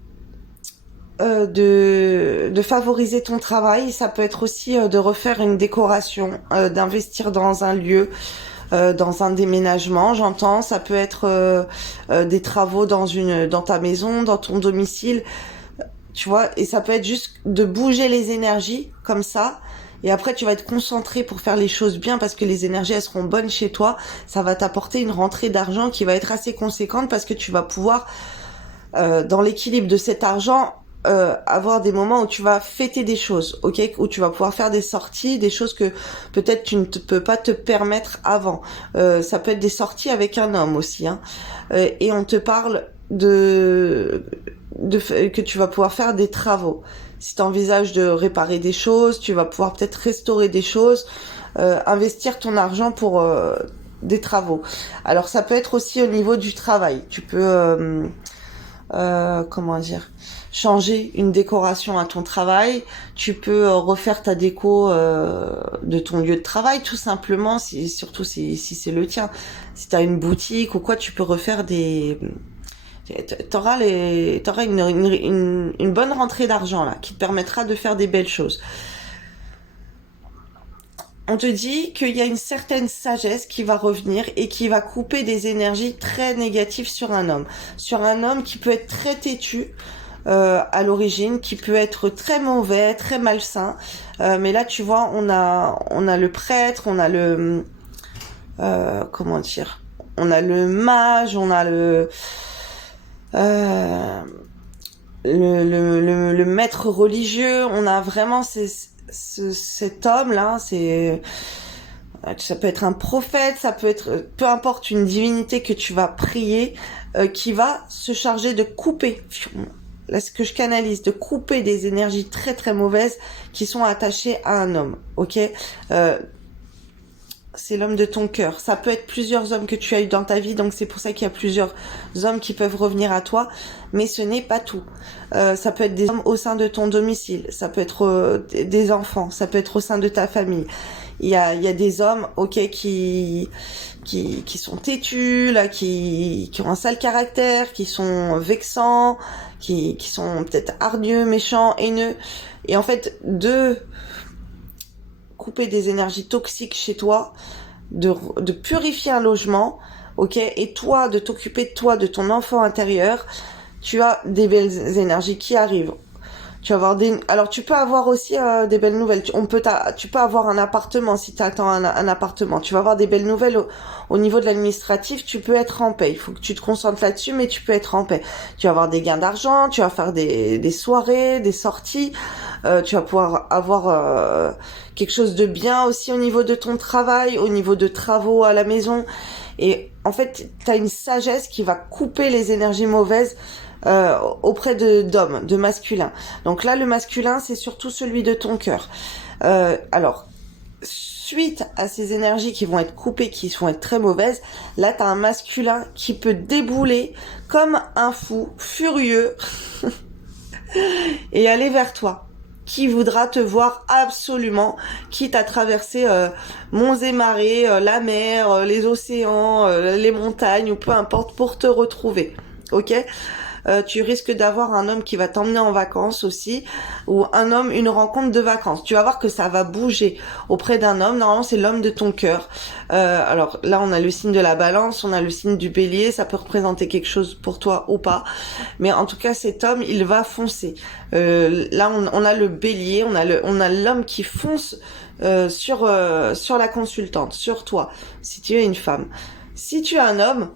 de favoriser ton travail. Ça peut être aussi de refaire une décoration, d'investir dans un lieu, dans un déménagement, j'entends. Ça peut être des travaux dans ta maison, dans ton domicile, tu vois. Et ça peut être juste de bouger les énergies comme ça. Et après, tu vas être concentré pour faire les choses bien parce que les énergies, elles seront bonnes chez toi. Ça va t'apporter une rentrée d'argent qui va être assez conséquente parce que tu vas pouvoir, dans l'équilibre de cet argent, avoir des moments où tu vas fêter des choses, ok, où tu vas pouvoir faire des sorties, des choses que peut-être tu ne peux pas te permettre avant. Ça peut être des sorties avec un homme aussi, hein. Et on te parle que tu vas pouvoir faire des travaux. Si tu envisages de réparer des choses, tu vas pouvoir peut-être restaurer des choses, investir ton argent pour des travaux. Alors ça peut être aussi au niveau du travail. Tu peux comment dire, changer une décoration à ton travail, tu peux refaire ta déco de ton lieu de travail tout simplement, surtout si c'est le tien. Si tu as une boutique ou quoi, tu peux refaire t'auras une bonne rentrée d'argent là qui te permettra de faire des belles choses. On te dit qu'il y a une certaine sagesse qui va revenir et qui va couper des énergies très négatives sur un homme. Sur un homme qui peut être très têtu à l'origine, qui peut être très mauvais, très malsain. Mais là, tu vois, on a le prêtre, on a le... comment dire, on a le mage, on a le maître religieux, on a vraiment cet homme-là, ça peut être un prophète, ça peut être, peu importe, une divinité que tu vas prier, qui va se charger de couper, là ce que je canalise, de couper des énergies très très mauvaises qui sont attachées à un homme, ok, c'est l'homme de ton cœur. Ça peut être plusieurs hommes que tu as eu dans ta vie, donc c'est pour ça qu'il y a plusieurs hommes qui peuvent revenir à toi, mais ce n'est pas tout. Ça peut être des hommes au sein de ton domicile, ça peut être des enfants, ça peut être au sein de ta famille. Il y a des hommes, ok, qui sont têtus, là, qui ont un sale caractère, qui sont vexants, qui sont peut-être hargneux, méchants, haineux. Et en fait, couper des énergies toxiques chez toi, de purifier un logement, ok, et toi, de t'occuper de toi, de ton enfant intérieur, tu as des belles énergies qui arrivent. Tu vas avoir alors tu peux avoir aussi des belles nouvelles. Tu peux avoir un appartement si tu attends un appartement. Tu vas avoir des belles nouvelles au niveau de l'administratif. Tu peux être en paix. Il faut que tu te concentres là-dessus, mais tu peux être en paix. Tu vas avoir des gains d'argent. Tu vas faire des soirées, des sorties. Tu vas pouvoir avoir quelque chose de bien aussi au niveau de ton travail, au niveau de travaux à la maison. Et en fait, tu as une sagesse qui va couper les énergies mauvaises auprès d'hommes, de masculins. Donc là, le masculin, c'est surtout celui de ton cœur. Alors, suite à ces énergies qui vont être coupées, qui vont être très mauvaises, là, t'as un masculin qui peut débouler comme un fou, furieux, et aller vers toi. qui voudra te voir absolument, quitte à traverser monts et marées, la mer, les océans, les montagnes ou peu importe pour te retrouver. Ok? Tu risques d'avoir un homme qui va t'emmener en vacances aussi, ou un homme, une rencontre de vacances. Tu vas voir que ça va bouger auprès d'un homme. Normalement, c'est l'homme de ton cœur. Alors là, on a le signe de la Balance, on a le signe du Bélier. Ça peut représenter quelque chose pour toi ou pas. Mais en tout cas, cet homme, il va foncer. Là, on a le Bélier, on a l'homme qui fonce sur la consultante, sur toi. Si tu es une femme, si tu es un homme,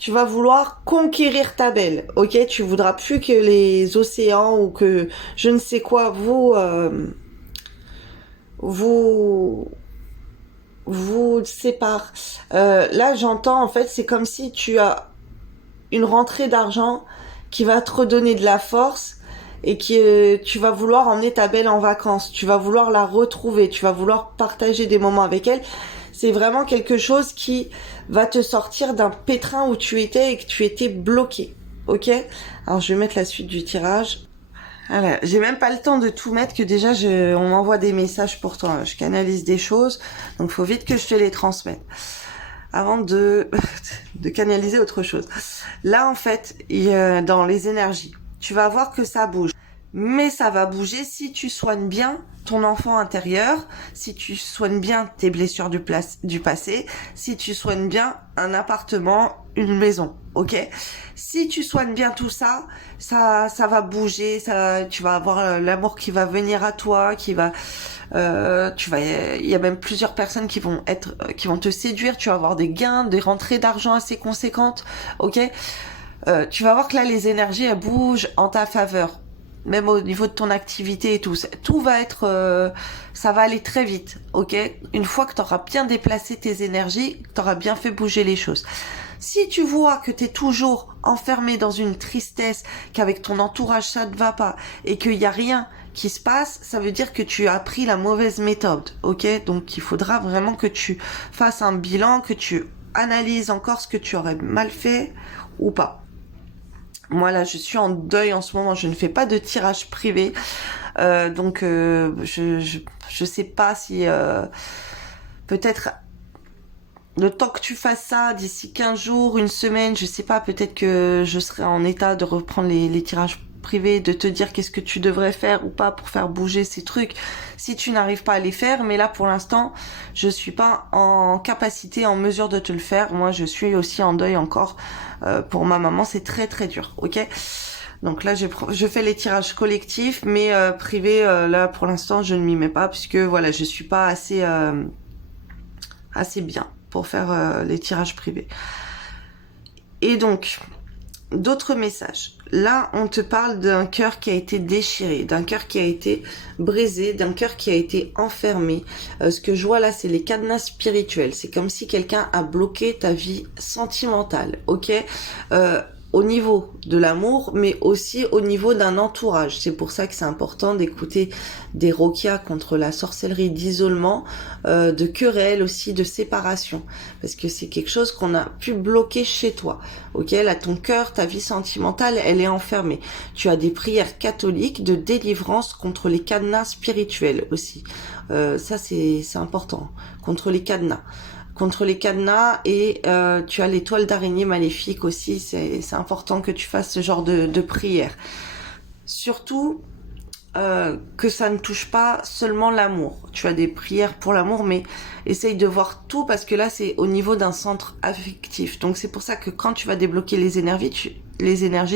tu vas vouloir conquérir ta belle, ok? Tu voudras plus que les océans ou que je ne sais quoi vous séparent. Là, j'entends, en fait, c'est comme si tu as une rentrée d'argent qui va te redonner de la force et tu vas vouloir emmener ta belle en vacances. Tu vas vouloir la retrouver. Tu vas vouloir partager des moments avec elle. C'est vraiment quelque chose qui va te sortir d'un pétrin où tu étais et que tu étais bloqué. Ok? Alors, je vais mettre la suite du tirage. Voilà, j'ai même pas le temps de tout mettre que déjà on m'envoie des messages pour toi. Je canalise des choses, donc faut vite que je te les transmette avant de canaliser autre chose. Là, en fait, dans les énergies, tu vas voir que ça bouge. Mais ça va bouger si tu soignes bien ton enfant intérieur, si tu soignes bien tes blessures du passé, si tu soignes bien un appartement, une maison, ok? Si tu soignes bien tout ça, ça va bouger, tu vas avoir l'amour qui va venir à toi, il y a même plusieurs personnes qui vont te séduire, tu vas avoir des gains, des rentrées d'argent assez conséquentes, ok? Tu vas voir que là, les énergies, elles bougent en ta faveur. Même au niveau de ton activité et tout va être, ça va aller très vite, ok? Une fois que tu auras bien déplacé tes énergies, que tu auras bien fait bouger les choses. Si tu vois que tu es toujours enfermé dans une tristesse, qu'avec ton entourage ça ne va pas et qu'il n'y a rien qui se passe, ça veut dire que tu as pris la mauvaise méthode, ok? Donc il faudra vraiment que tu fasses un bilan, que tu analyses encore ce que tu aurais mal fait ou pas. Moi là, je suis en deuil en ce moment. Je ne fais pas de tirage privé, donc je sais pas si peut-être le temps que tu fasses ça d'ici 15 jours, une semaine, je sais pas. Peut-être que je serai en état de reprendre les tirages privés, de te dire qu'est-ce que tu devrais faire ou pas pour faire bouger ces trucs. Si tu n'arrives pas à les faire, mais là pour l'instant, je suis pas en capacité, en mesure de te le faire. Moi, je suis aussi en deuil encore. Pour ma maman, c'est très très dur, ok? Donc là, je fais les tirages collectifs, mais privés, là pour l'instant, je ne m'y mets pas puisque voilà, je suis pas assez bien pour faire les tirages privés. Et donc, d'autres messages. Là, on te parle d'un cœur qui a été déchiré, d'un cœur qui a été brisé, d'un cœur qui a été enfermé. Ce que je vois là, c'est les cadenas spirituels. C'est comme si quelqu'un a bloqué ta vie sentimentale, ok? Au niveau de l'amour, mais aussi au niveau d'un entourage. C'est pour ça que c'est important d'écouter des roquias contre la sorcellerie d'isolement, de querelles aussi, de séparation. Parce que c'est quelque chose qu'on a pu bloquer chez toi. Ok, là, ton cœur, ta vie sentimentale, elle est enfermée. Tu as des prières catholiques de délivrance contre les cadenas spirituels aussi. Ça, c'est important. Contre les cadenas. Et tu as l'étoile d'araignée maléfique aussi, c'est important que tu fasses ce genre de prière. Surtout que ça ne touche pas seulement l'amour. Tu as des prières pour l'amour, mais essaye de voir tout parce que là c'est au niveau d'un centre affectif. Donc c'est pour ça que quand tu vas débloquer les énergies,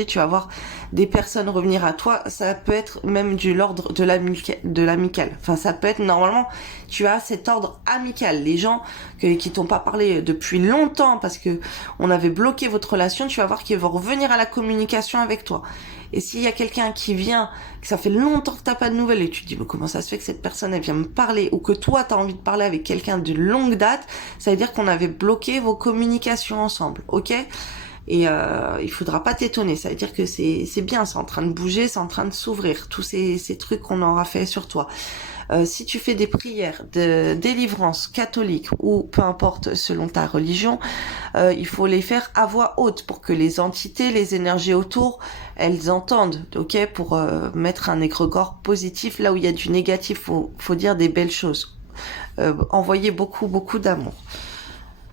tu vas voir des personnes revenir à toi. Ça peut être même de l'ordre de l'amical. Enfin, ça peut être normalement, tu as cet ordre amical. Les gens qui t'ont pas parlé depuis longtemps parce que on avait bloqué votre relation, tu vas voir qu'ils vont revenir à la communication avec toi. Et s'il y a quelqu'un qui vient, que ça fait longtemps que t'as pas de nouvelles et tu te dis mais comment ça se fait que cette personne elle vient me parler, ou que toi t'as envie de parler avec quelqu'un de longue date, ça veut dire qu'on avait bloqué vos communications ensemble, ok? Et il faudra pas t'étonner, ça veut dire que c'est bien, c'est en train de bouger, c'est en train de s'ouvrir, tous ces trucs qu'on aura fait sur toi. Si tu fais des prières de délivrance catholique ou peu importe selon ta religion, il faut les faire à voix haute pour que les entités, les énergies autour, elles entendent, ok, pour mettre un égrégore positif là où il y a du négatif. Faut dire des belles choses. Envoyez beaucoup d'amour.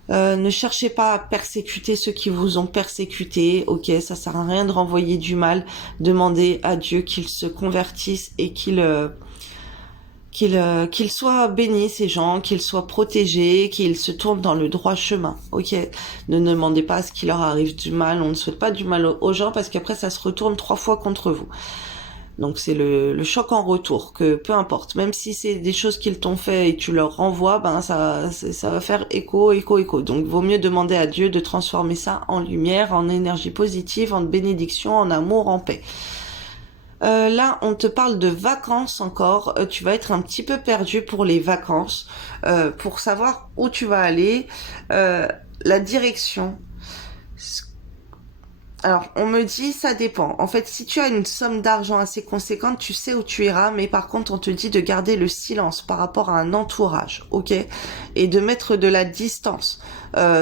Ne cherchez pas à persécuter ceux qui vous ont persécuté, ok, ça sert à rien de renvoyer du mal. Demandez à Dieu qu'il se convertisse et qu'il soit béni, ces gens, qu'ils soient protégés, qu'ils se tournent dans le droit chemin, ok. Ne demandez pas à ce qu'il leur arrive du mal, on ne souhaite pas du mal aux gens parce qu'après ça se retourne 3 fois contre vous. Donc c'est le choc en retour, que peu importe, même si c'est des choses qu'ils t'ont fait et tu leur renvoies, ben ça va faire écho. Donc vaut mieux demander à Dieu de transformer ça en lumière, en énergie positive, en bénédiction, en amour, en paix. Là, on te parle de vacances encore. Tu vas être un petit peu perdu pour les vacances, pour savoir où tu vas aller, la direction. Alors, on me dit, ça dépend. En fait, si tu as une somme d'argent assez conséquente, tu sais où tu iras, mais par contre, on te dit de garder le silence par rapport à un entourage, ok? Et de mettre de la distance.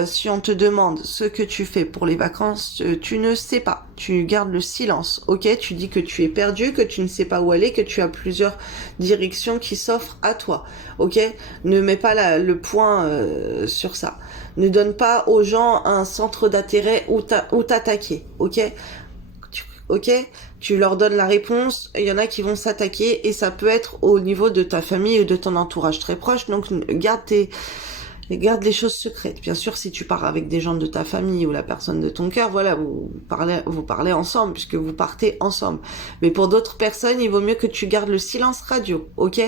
Si on te demande ce que tu fais pour les vacances, tu ne sais pas. Tu gardes le silence, ok? Tu dis que tu es perdu, que tu ne sais pas où aller, que tu as plusieurs directions qui s'offrent à toi, ok? Ne mets pas le point sur ça. Ne donne pas aux gens un centre d'intérêt où t'attaquer, ok? Ok? Tu leur donnes la réponse, il y en a qui vont s'attaquer et ça peut être au niveau de ta famille ou de ton entourage très proche, donc garde les choses secrètes. Bien sûr, si tu pars avec des gens de ta famille ou la personne de ton cœur, voilà, vous parlez ensemble puisque vous partez ensemble. Mais pour d'autres personnes, il vaut mieux que tu gardes le silence radio, ok?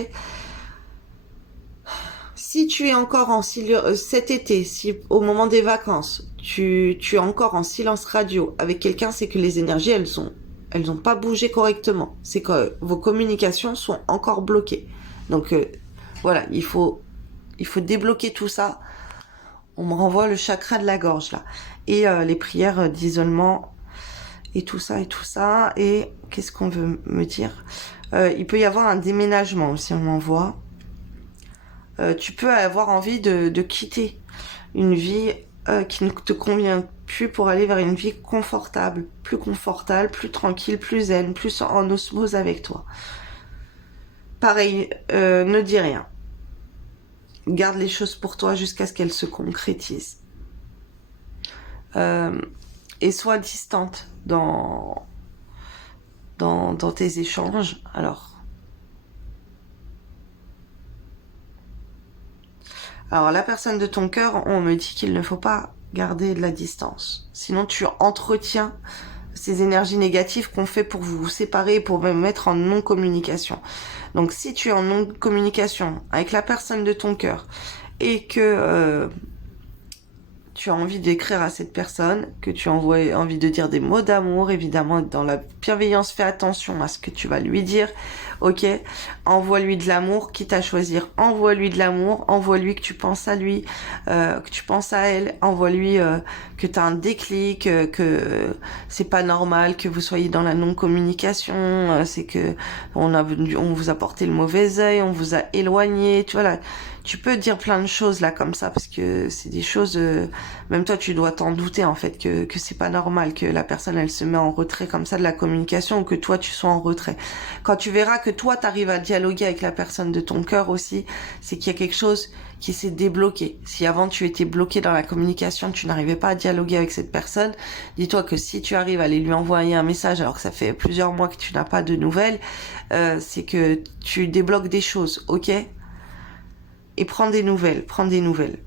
Si tu es encore en silence cet été, si au moment des vacances, tu es encore en silence radio avec quelqu'un, c'est que les énergies, elles ont pas bougé correctement. C'est que vos communications sont encore bloquées. Donc voilà, il faut débloquer tout ça. On me renvoie le chakra de la gorge là et les prières d'isolement et tout ça. Et qu'est-ce qu'on veut me dire? Il peut y avoir un déménagement aussi, on m'envoie. Tu peux avoir envie de quitter une vie qui ne te convient plus pour aller vers une vie confortable, plus tranquille, plus zen, plus en osmose avec toi. Pareil, ne dis rien. Garde les choses pour toi jusqu'à ce qu'elles se concrétisent. Et sois distante dans tes échanges. Alors, la personne de ton cœur, on me dit qu'il ne faut pas garder de la distance. Sinon, tu entretiens ces énergies négatives qu'on fait pour vous séparer, pour vous mettre en non-communication. Donc, si tu es en non-communication avec la personne de ton cœur et que tu as envie d'écrire à cette personne, que tu as envie de dire des mots d'amour, évidemment, dans la bienveillance, fais attention à ce que tu vas lui dire, ok? Envoie-lui de l'amour, quitte à choisir, envoie-lui de l'amour, envoie-lui que tu penses à lui, que tu penses à elle, envoie-lui que tu as un déclic, que c'est pas normal que vous soyez dans la non-communication, c'est que on vous a porté le mauvais œil, on vous a éloigné, tu vois là. Tu peux dire plein de choses là comme ça parce que c'est des choses, même toi tu dois t'en douter en fait que c'est pas normal que la personne elle se met en retrait comme ça de la communication ou que toi tu sois en retrait. Quand tu verras que toi t'arrives à dialoguer avec la personne de ton cœur aussi, c'est qu'il y a quelque chose qui s'est débloqué. Si avant tu étais bloqué dans la communication, tu n'arrivais pas à dialoguer avec cette personne, dis-toi que si tu arrives à aller lui envoyer un message alors que ça fait plusieurs mois que tu n'as pas de nouvelles, c'est que tu débloques des choses, ok? Et prends des nouvelles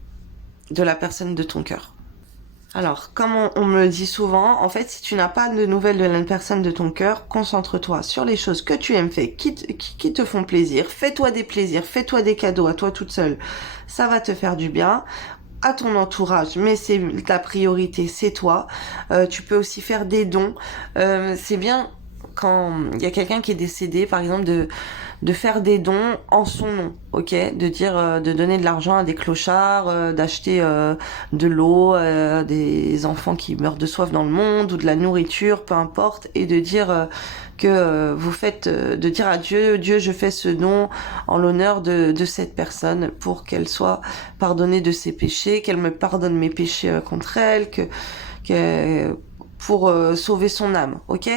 de la personne de ton cœur. Alors, comme on me le dit souvent, en fait, si tu n'as pas de nouvelles de la personne de ton cœur, concentre-toi sur les choses que tu aimes faire, qui te font plaisir. Fais-toi des plaisirs, fais-toi des cadeaux à toi toute seule. Ça va te faire du bien. À ton entourage, mais c'est ta priorité, c'est toi. Tu peux aussi faire des dons. C'est bien quand il y a quelqu'un qui est décédé, par exemple, de faire des dons en son nom, ok, de dire, de donner de l'argent à des clochards, d'acheter de l'eau, des enfants qui meurent de soif dans le monde, ou de la nourriture, peu importe, et de dire que vous faites, de dire à Dieu, Dieu, je fais ce don en l'honneur de cette personne pour qu'elle soit pardonnée de ses péchés, qu'elle me pardonne mes péchés contre elle, que pour sauver son âme, ok?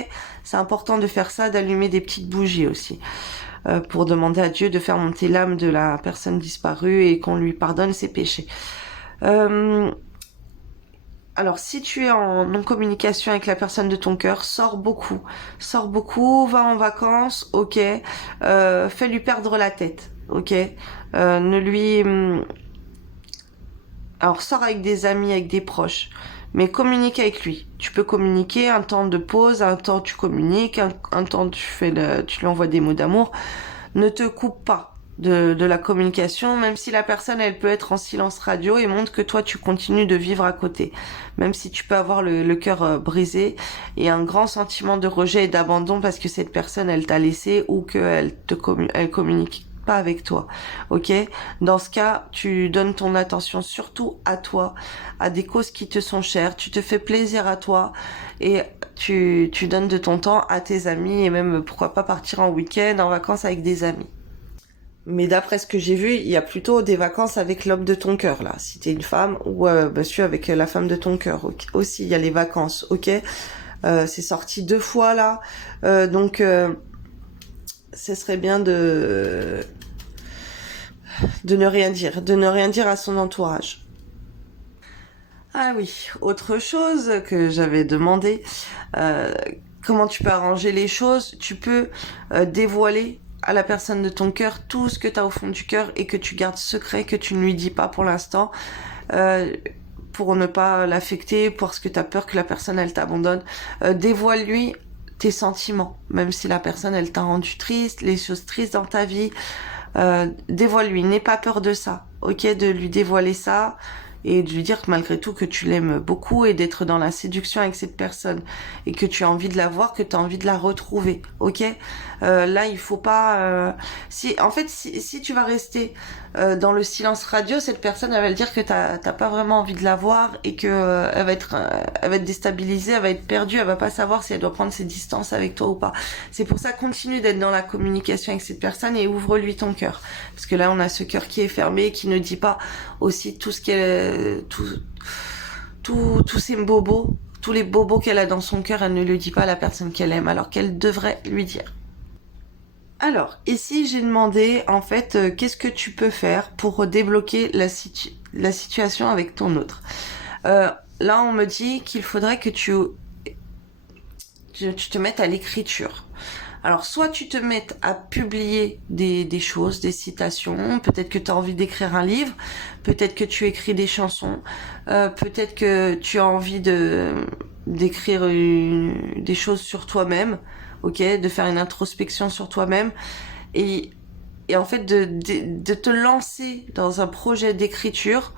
C'est important de faire ça, d'allumer des petites bougies aussi, pour demander à Dieu de faire monter l'âme de la personne disparue et qu'on lui pardonne ses péchés. Alors, si tu es en non-communication avec la personne de ton cœur, sors beaucoup, va en vacances, ok, fais-lui perdre la tête, ok, ne lui... Alors, sors avec des amis, avec des proches, mais communique avec lui. Tu peux communiquer, un temps de pause, un temps tu communiques, un temps tu lui envoies des mots d'amour. Ne te coupe pas de la communication, même si la personne, elle peut être en silence radio et montre que toi, tu continues de vivre à côté. Même si tu peux avoir le cœur brisé et un grand sentiment de rejet et d'abandon parce que cette personne, elle t'a laissé ou qu'elle elle communique pas avec toi, ok? Dans ce cas, tu donnes ton attention surtout à toi, à des causes qui te sont chères, tu te fais plaisir à toi et tu donnes de ton temps à tes amis et même pourquoi pas partir en week-end, en vacances avec des amis. Mais d'après ce que j'ai vu, il y a plutôt des vacances avec l'homme de ton cœur, là. Si t'es une femme, ou monsieur avec la femme de ton cœur. Okay. Aussi, il y a les vacances, ok. C'est sorti 2 fois, là. Donc, ce serait bien de ne rien dire. De ne rien dire à son entourage. Ah oui, autre chose que j'avais demandé. Comment tu peux arranger les choses? Tu peux dévoiler à la personne de ton cœur tout ce que tu as au fond du cœur et que tu gardes secret, que tu ne lui dis pas pour l'instant, pour ne pas l'affecter, parce que tu as peur que la personne, elle t'abandonne. Dévoile-lui tes sentiments, même si la personne, elle t'a rendu triste, les choses tristes dans ta vie. Dévoile-lui, n'aie pas peur de ça, ok, de lui dévoiler ça et de lui dire que malgré tout que tu l'aimes beaucoup et d'être dans la séduction avec cette personne et que tu as envie de la voir, que tu as envie de la retrouver, ok. Là il faut pas si tu vas rester dans le silence radio, cette personne elle va le dire que t'as pas vraiment envie de la voir et que elle va être déstabilisée, elle va être perdue, elle va pas savoir si elle doit prendre ses distances avec toi ou pas. C'est pour ça, continue d'être dans la communication avec cette personne et ouvre-lui ton cœur, parce que là on a ce cœur qui est fermé, qui ne dit pas aussi tout ce qu'elle tous ces bobos, tous les bobos qu'elle a dans son cœur, elle ne le dit pas à la personne qu'elle aime, alors qu'elle devrait lui dire. Alors, ici, j'ai demandé, en fait, qu'est-ce que tu peux faire pour débloquer la situation avec ton autre. Là, on me dit qu'il faudrait que tu te mettes à l'écriture. Alors, soit tu te mettes à publier des choses, des citations, peut-être que tu as envie d'écrire un livre, peut-être que tu écris des chansons, peut-être que tu as envie d'écrire des choses sur toi-même, ok, de faire une introspection sur toi-même et en fait de te lancer dans un projet d'écriture,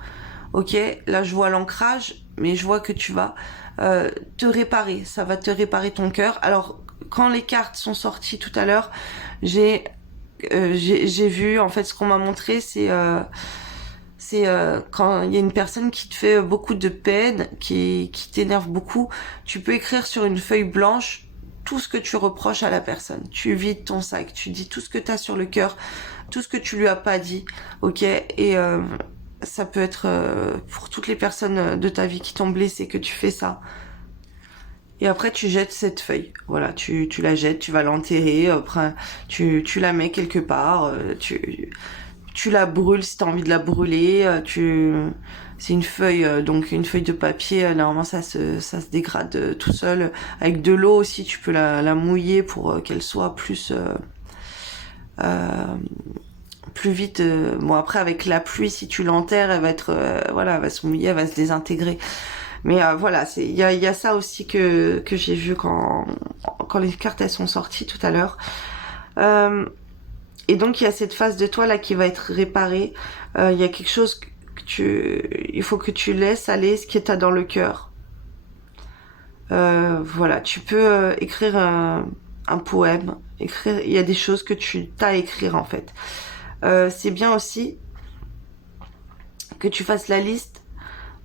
ok. Là, je vois l'ancrage, mais je vois que tu vas te réparer, ça va te réparer ton cœur. Alors, quand les cartes sont sorties tout à l'heure, j'ai vu, en fait, ce qu'on m'a montré, c'est quand il y a une personne qui te fait beaucoup de peine, qui t'énerve beaucoup, tu peux écrire sur une feuille blanche tout ce que tu reproches à la personne. Tu vides ton sac, tu dis tout ce que tu as sur le cœur, tout ce que tu lui as pas dit, ok. Et ça peut être pour toutes les personnes de ta vie qui t'ont blessé que tu fais ça. Et après, tu jettes cette feuille. Voilà, tu la jettes, tu vas l'enterrer. Après, tu la mets quelque part. Tu la brûles si t'as envie de la brûler. C'est une feuille, donc une feuille de papier. Normalement, ça se dégrade tout seul. Avec de l'eau aussi, tu peux la mouiller pour qu'elle soit plus vite. Bon, après, avec la pluie, si tu l'enterres, elle va être, voilà, elle va se mouiller, elle va se désintégrer. Mais voilà, il y a ça aussi que j'ai vu quand les cartes elles sont sorties tout à l'heure. Et donc il y a cette phase de toi là qui va être réparée. Il y a quelque chose il faut que tu laisses aller ce qui t'as dans le cœur. Voilà, tu peux écrire un un poème, écrire, il y a des choses que tu as à écrire en fait. C'est bien aussi que tu fasses la liste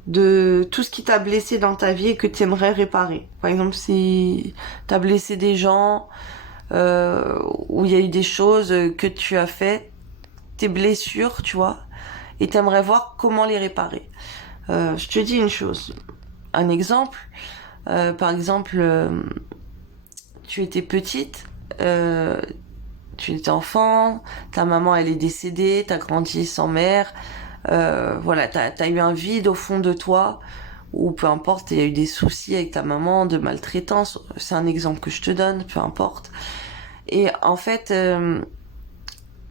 de tout ce qui t'a blessé dans ta vie et que tu aimerais réparer. Par exemple, si tu as blessé des gens, où il y a eu des choses que tu as fait, tes blessures, tu vois, et tu aimerais voir comment les réparer. Je te dis une chose, un exemple. Par exemple, tu étais petite, tu étais enfant, ta maman elle est décédée, t'as grandi sans mère, voilà, t'as eu un vide au fond de toi, ou peu importe, il y a eu des soucis avec ta maman, de maltraitance, c'est un exemple que je te donne, peu importe. Et en fait,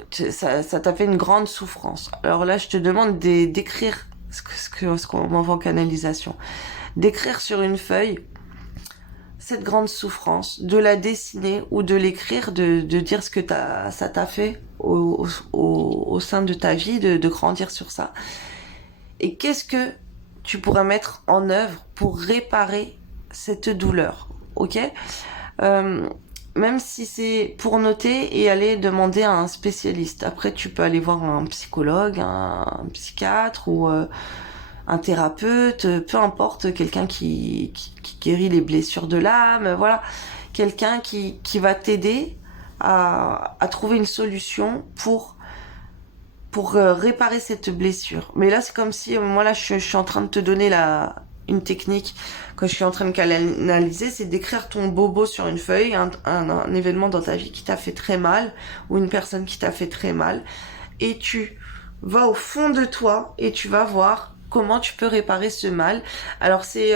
ça t'a fait une grande souffrance. Alors là, je te demande d'écrire ce qu'on m'envoie en canalisation, d'écrire sur une feuille cette grande souffrance, de la dessiner ou de l'écrire, de dire ce que ça t'a fait au sein de ta vie, de grandir sur ça. Et qu'est-ce que tu pourrais mettre en œuvre pour réparer cette douleur, ok? Même si c'est pour noter et aller demander à un spécialiste. Après, tu peux aller voir un psychologue, un psychiatre ou un thérapeute, peu importe, quelqu'un qui guérit les blessures de l'âme, voilà, quelqu'un qui va t'aider à trouver une solution pour réparer cette blessure. Mais là, c'est comme si, moi là, je suis en train de te donner une technique que je suis en train de canaliser, c'est d'écrire ton bobo sur une feuille, un événement dans ta vie qui t'a fait très mal, ou une personne qui t'a fait très mal, et tu vas au fond de toi et tu vas voir comment tu peux réparer ce mal. Alors c'est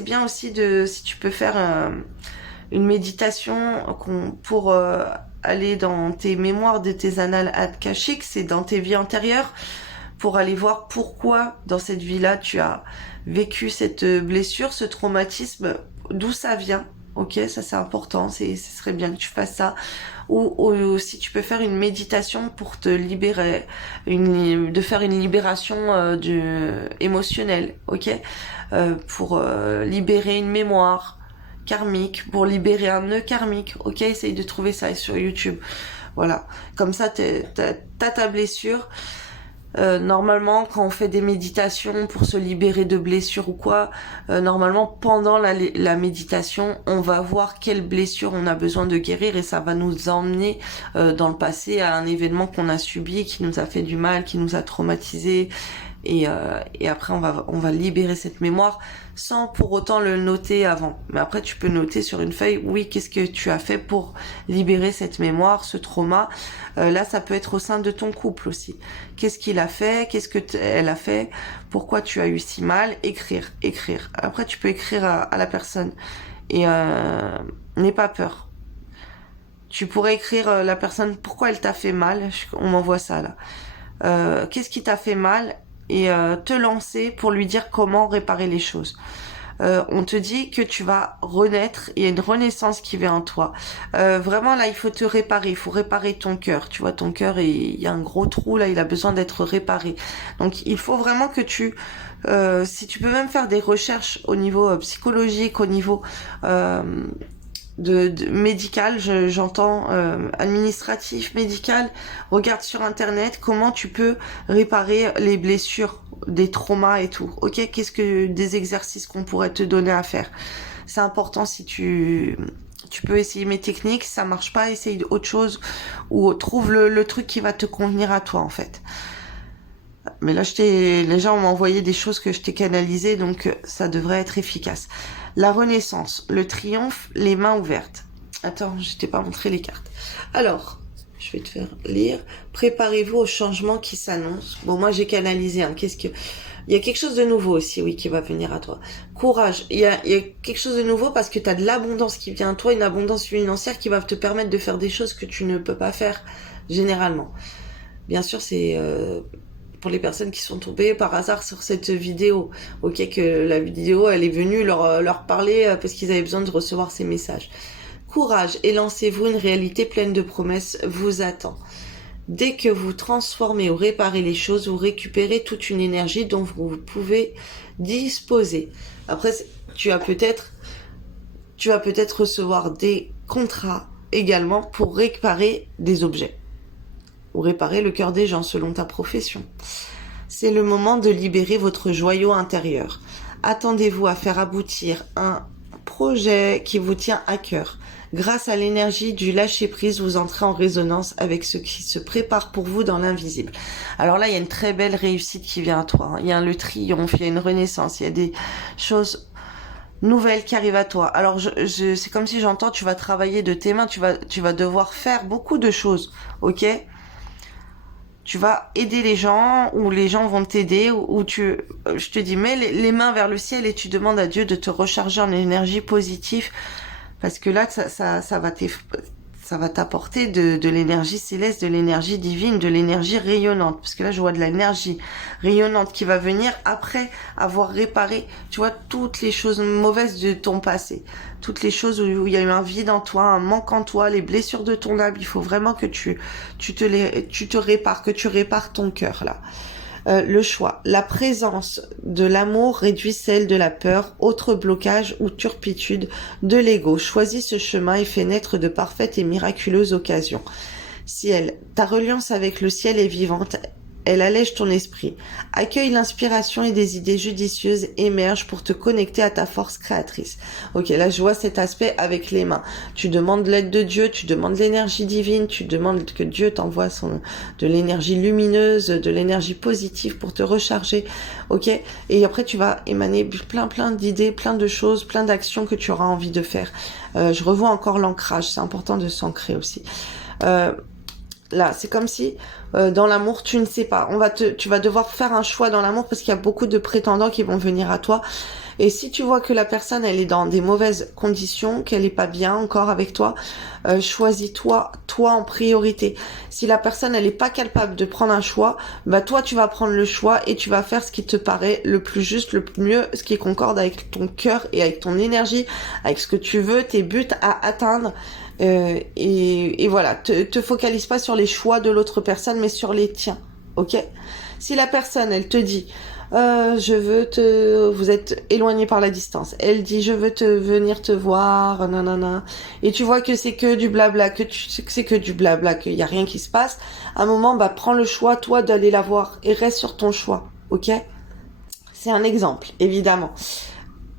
bien aussi si tu peux faire une méditation pour aller dans tes mémoires de tes annales akashiques, c'est dans tes vies antérieures, pour aller voir pourquoi dans cette vie-là tu as vécu cette blessure, ce traumatisme, d'où ça vient. Ok, ça c'est important, ce serait bien que tu fasses ça. Ou si tu peux faire une méditation pour te libérer, de faire une libération émotionnelle, ok, pour libérer une mémoire karmique, pour libérer un nœud karmique, ok, essaye de trouver ça sur YouTube. Voilà, comme ça t'as ta blessure. Normalement, quand on fait des méditations pour se libérer de blessures ou quoi, normalement pendant la méditation, on va voir quelle blessure on a besoin de guérir et ça va nous emmener dans le passé à un événement qu'on a subi, qui nous a fait du mal, qui nous a traumatisé. Et après on va libérer cette mémoire sans pour autant le noter avant. Mais après tu peux noter sur une feuille, oui, qu'est-ce que tu as fait pour libérer cette mémoire, ce trauma. Là ça peut être au sein de ton couple aussi. Qu'est-ce qu'il a fait, qu'est-ce que elle a fait, pourquoi tu as eu si mal. Écrire. Après tu peux écrire à la personne et n'aie pas peur. Tu pourrais écrire la personne, pourquoi elle t'a fait mal. On m'envoie ça là. Qu'est-ce qui t'a fait mal, et te lancer pour lui dire comment réparer les choses. On te dit que tu vas renaître, il y a une renaissance qui vient en toi. Vraiment là, il faut te réparer, il faut réparer ton cœur. Tu vois, ton cœur, il y a un gros trou là, il a besoin d'être réparé. Donc il faut vraiment que si tu peux même faire des recherches au niveau psychologique, au niveau de médical, j'entends administratif, médical. Regarde sur internet comment tu peux réparer les blessures, des traumas et tout. Ok, qu'est-ce que des exercices qu'on pourrait te donner à faire. C'est important. Si tu peux essayer mes techniques, si ça marche pas, essaye autre chose ou trouve le truc qui va te convenir à toi en fait. Mais là, les gens m'ont envoyé des choses que je t'ai canalisées, donc ça devrait être efficace. La renaissance, le triomphe, les mains ouvertes. Attends, je t'ai pas montré les cartes. Alors, je vais te faire lire. Préparez-vous au changement qui s'annonce. Bon, moi j'ai canalisé. Hein. Il y a quelque chose de nouveau aussi, oui, qui va venir à toi. Courage. Il y a quelque chose de nouveau parce que tu as de l'abondance qui vient à toi, une abondance financière qui va te permettre de faire des choses que tu ne peux pas faire généralement. Bien sûr, c'est pour les personnes qui sont tombées par hasard sur cette vidéo. Ok, que la vidéo, elle est venue leur parler parce qu'ils avaient besoin de recevoir ces messages. Courage et lancez-vous, une réalité pleine de promesses vous attend. Dès que vous transformez ou réparez les choses, vous récupérez toute une énergie dont vous pouvez disposer. Après, tu vas peut-être recevoir des contrats, également pour réparer des objets ou réparer le cœur des gens selon ta profession. C'est le moment de libérer votre joyau intérieur. Attendez-vous à faire aboutir un projet qui vous tient à cœur. Grâce à l'énergie du lâcher-prise, vous entrez en résonance avec ce qui se prépare pour vous dans l'invisible. Alors là, il y a une très belle réussite qui vient à toi. Il y a le triomphe, il y a une renaissance, il y a des choses nouvelles qui arrivent à toi. Alors c'est comme si j'entends, tu vas travailler de tes mains, tu vas devoir faire beaucoup de choses, ok ? Tu vas aider les gens ou les gens vont t'aider ou je te dis, mets les mains vers le ciel et tu demandes à Dieu de te recharger en énergie positive parce que là, ça va t'apporter de l'énergie céleste, de l'énergie divine, de l'énergie rayonnante. Parce que là, je vois de l'énergie rayonnante qui va venir après avoir réparé, tu vois, toutes les choses mauvaises de ton passé. Toutes les choses où il y a eu un vide en toi, un manque en toi, les blessures de ton âme. Il faut vraiment que tu te répares, que tu répares ton cœur, là. Le choix. La présence de l'amour réduit celle de la peur, autre blocage ou turpitude de l'ego. Choisis ce chemin et fais naître de parfaites et miraculeuses occasions. Ciel. Ta reliance avec le ciel est vivante. Elle allège ton esprit. Accueille l'inspiration et des idées judicieuses émergent pour te connecter à ta force créatrice. Ok, là je vois cet aspect avec les mains. Tu demandes l'aide de Dieu, tu demandes l'énergie divine, tu demandes que Dieu t'envoie de l'énergie lumineuse, de l'énergie positive pour te recharger. Ok, et après tu vas émaner plein d'idées, plein de choses, plein d'actions que tu auras envie de faire. Je revois encore l'ancrage, c'est important de s'ancrer aussi. Là, c'est comme si dans l'amour, tu ne sais pas. Tu vas devoir faire un choix dans l'amour parce qu'il y a beaucoup de prétendants qui vont venir à toi. Et si tu vois que la personne, elle est dans des mauvaises conditions, qu'elle est pas bien encore avec toi, choisis-toi, toi en priorité. Si la personne, elle est pas capable de prendre un choix, bah toi, tu vas prendre le choix et tu vas faire ce qui te paraît le plus juste, le mieux, ce qui concorde avec ton cœur et avec ton énergie, avec ce que tu veux, tes buts à atteindre. Et voilà, te focalise pas sur les choix de l'autre personne, mais sur les tiens, ok ? Si la personne, elle te dit, vous êtes éloigné par la distance, elle dit, je veux venir te voir, nanana, et tu vois que c'est que du blabla, que c'est que du blabla, qu'il y a rien qui se passe, à un moment, bah, prends le choix, toi, d'aller la voir, et reste sur ton choix, ok ? C'est un exemple, évidemment.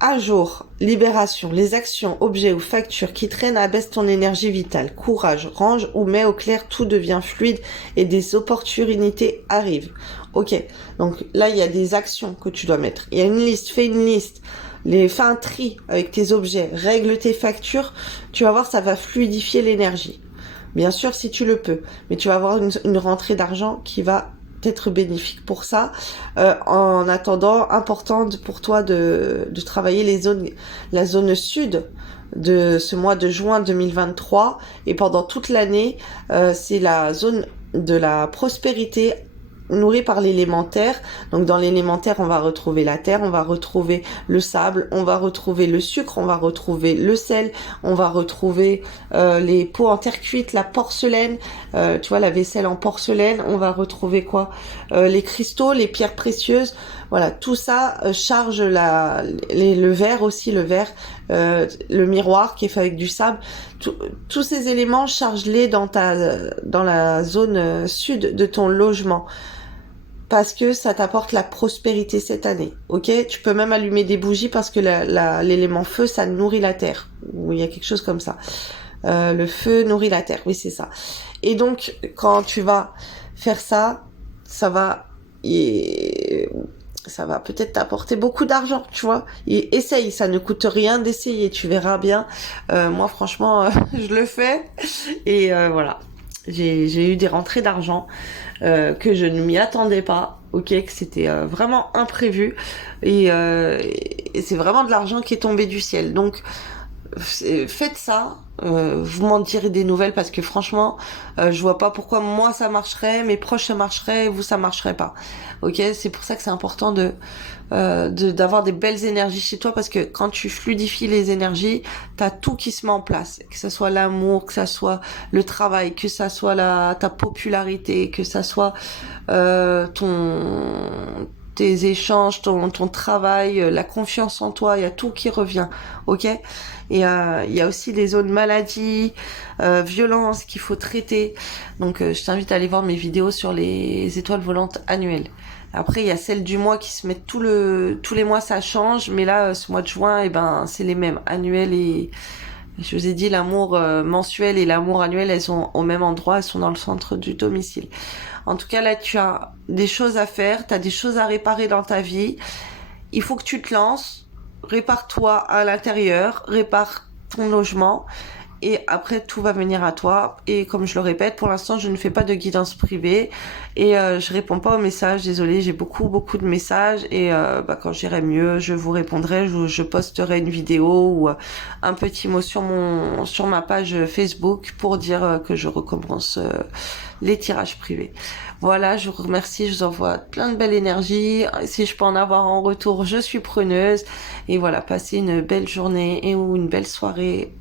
À jour, libération, les actions, objets ou factures qui traînent abaissent ton énergie vitale. Courage, range ou mets au clair, tout devient fluide et des opportunités arrivent. Ok, donc là il y a des actions que tu dois mettre. Il y a une liste, fais une liste. Fais un tri avec tes objets, règle tes factures. Tu vas voir, ça va fluidifier l'énergie. Bien sûr si tu le peux, mais tu vas avoir une rentrée d'argent qui va être bénéfique pour ça. En attendant, important pour toi de travailler la zone sud de ce mois de juin 2023 et pendant toute l'année, c'est la zone de la prospérité nourrie par l'élémentaire. Donc dans l'élémentaire, on va retrouver la terre, on va retrouver le sable, on va retrouver le sucre, on va retrouver le sel, on va retrouver les pots en terre cuite, la porcelaine, tu vois, la vaisselle en porcelaine, on va retrouver quoi, les cristaux, les pierres précieuses. Voilà, tout ça charge le verre aussi, le miroir qui est fait avec du sable. Tous ces éléments, charge-les dans la zone sud de ton logement. Parce que ça t'apporte la prospérité cette année, ok ? Tu peux même allumer des bougies parce que l'élément feu, ça nourrit la terre. Ou il y a quelque chose comme ça. Le feu nourrit la terre, oui c'est ça. Et donc, quand tu vas faire ça, ça va peut-être t'apporter beaucoup d'argent, tu vois. Et essaye, ça ne coûte rien d'essayer, tu verras bien. Moi franchement, je le fais. Et voilà. J'ai eu des rentrées d'argent que je ne m'y attendais pas, ok, que c'était vraiment imprévu et c'est vraiment de l'argent qui est tombé du ciel. Donc faites ça, vous m'en direz des nouvelles parce que franchement, je vois pas pourquoi moi ça marcherait, mes proches ça marcherait, vous ça marcherait pas. Ok, c'est pour ça que c'est important d'avoir des belles énergies chez toi parce que quand tu fluidifies les énergies, t'as tout qui se met en place, que ça soit l'amour, que ça soit le travail, que ça soit ta popularité, que ça soit tes échanges, ton travail, la confiance en toi, il y a tout qui revient, ok? Et il y a aussi les zones maladie, violence qu'il faut traiter. Donc je t'invite à aller voir mes vidéos sur les étoiles volantes annuelles. Après, il y a celles du mois qui se mettent tous les mois, ça change, mais là, ce mois de juin, eh ben, c'est les mêmes, annuelles et je vous ai dit, l'amour mensuel et l'amour annuel, elles sont au même endroit, elles sont dans le centre du domicile. En tout cas, là, tu as des choses à faire, tu as des choses à réparer dans ta vie. Il faut que tu te lances, répare-toi à l'intérieur, répare ton logement. Et après, tout va venir à toi. Et comme je le répète, pour l'instant, je ne fais pas de guidance privée. Et je réponds pas aux messages. Désolée, j'ai beaucoup de messages. Et quand j'irai mieux, je vous répondrai. Je posterai une vidéo ou un petit mot sur ma page Facebook pour dire que je recommence les tirages privés. Voilà, je vous remercie. Je vous envoie plein de belle énergie. Si je peux en avoir en retour, je suis preneuse. Et voilà, passez une belle journée et ou une belle soirée.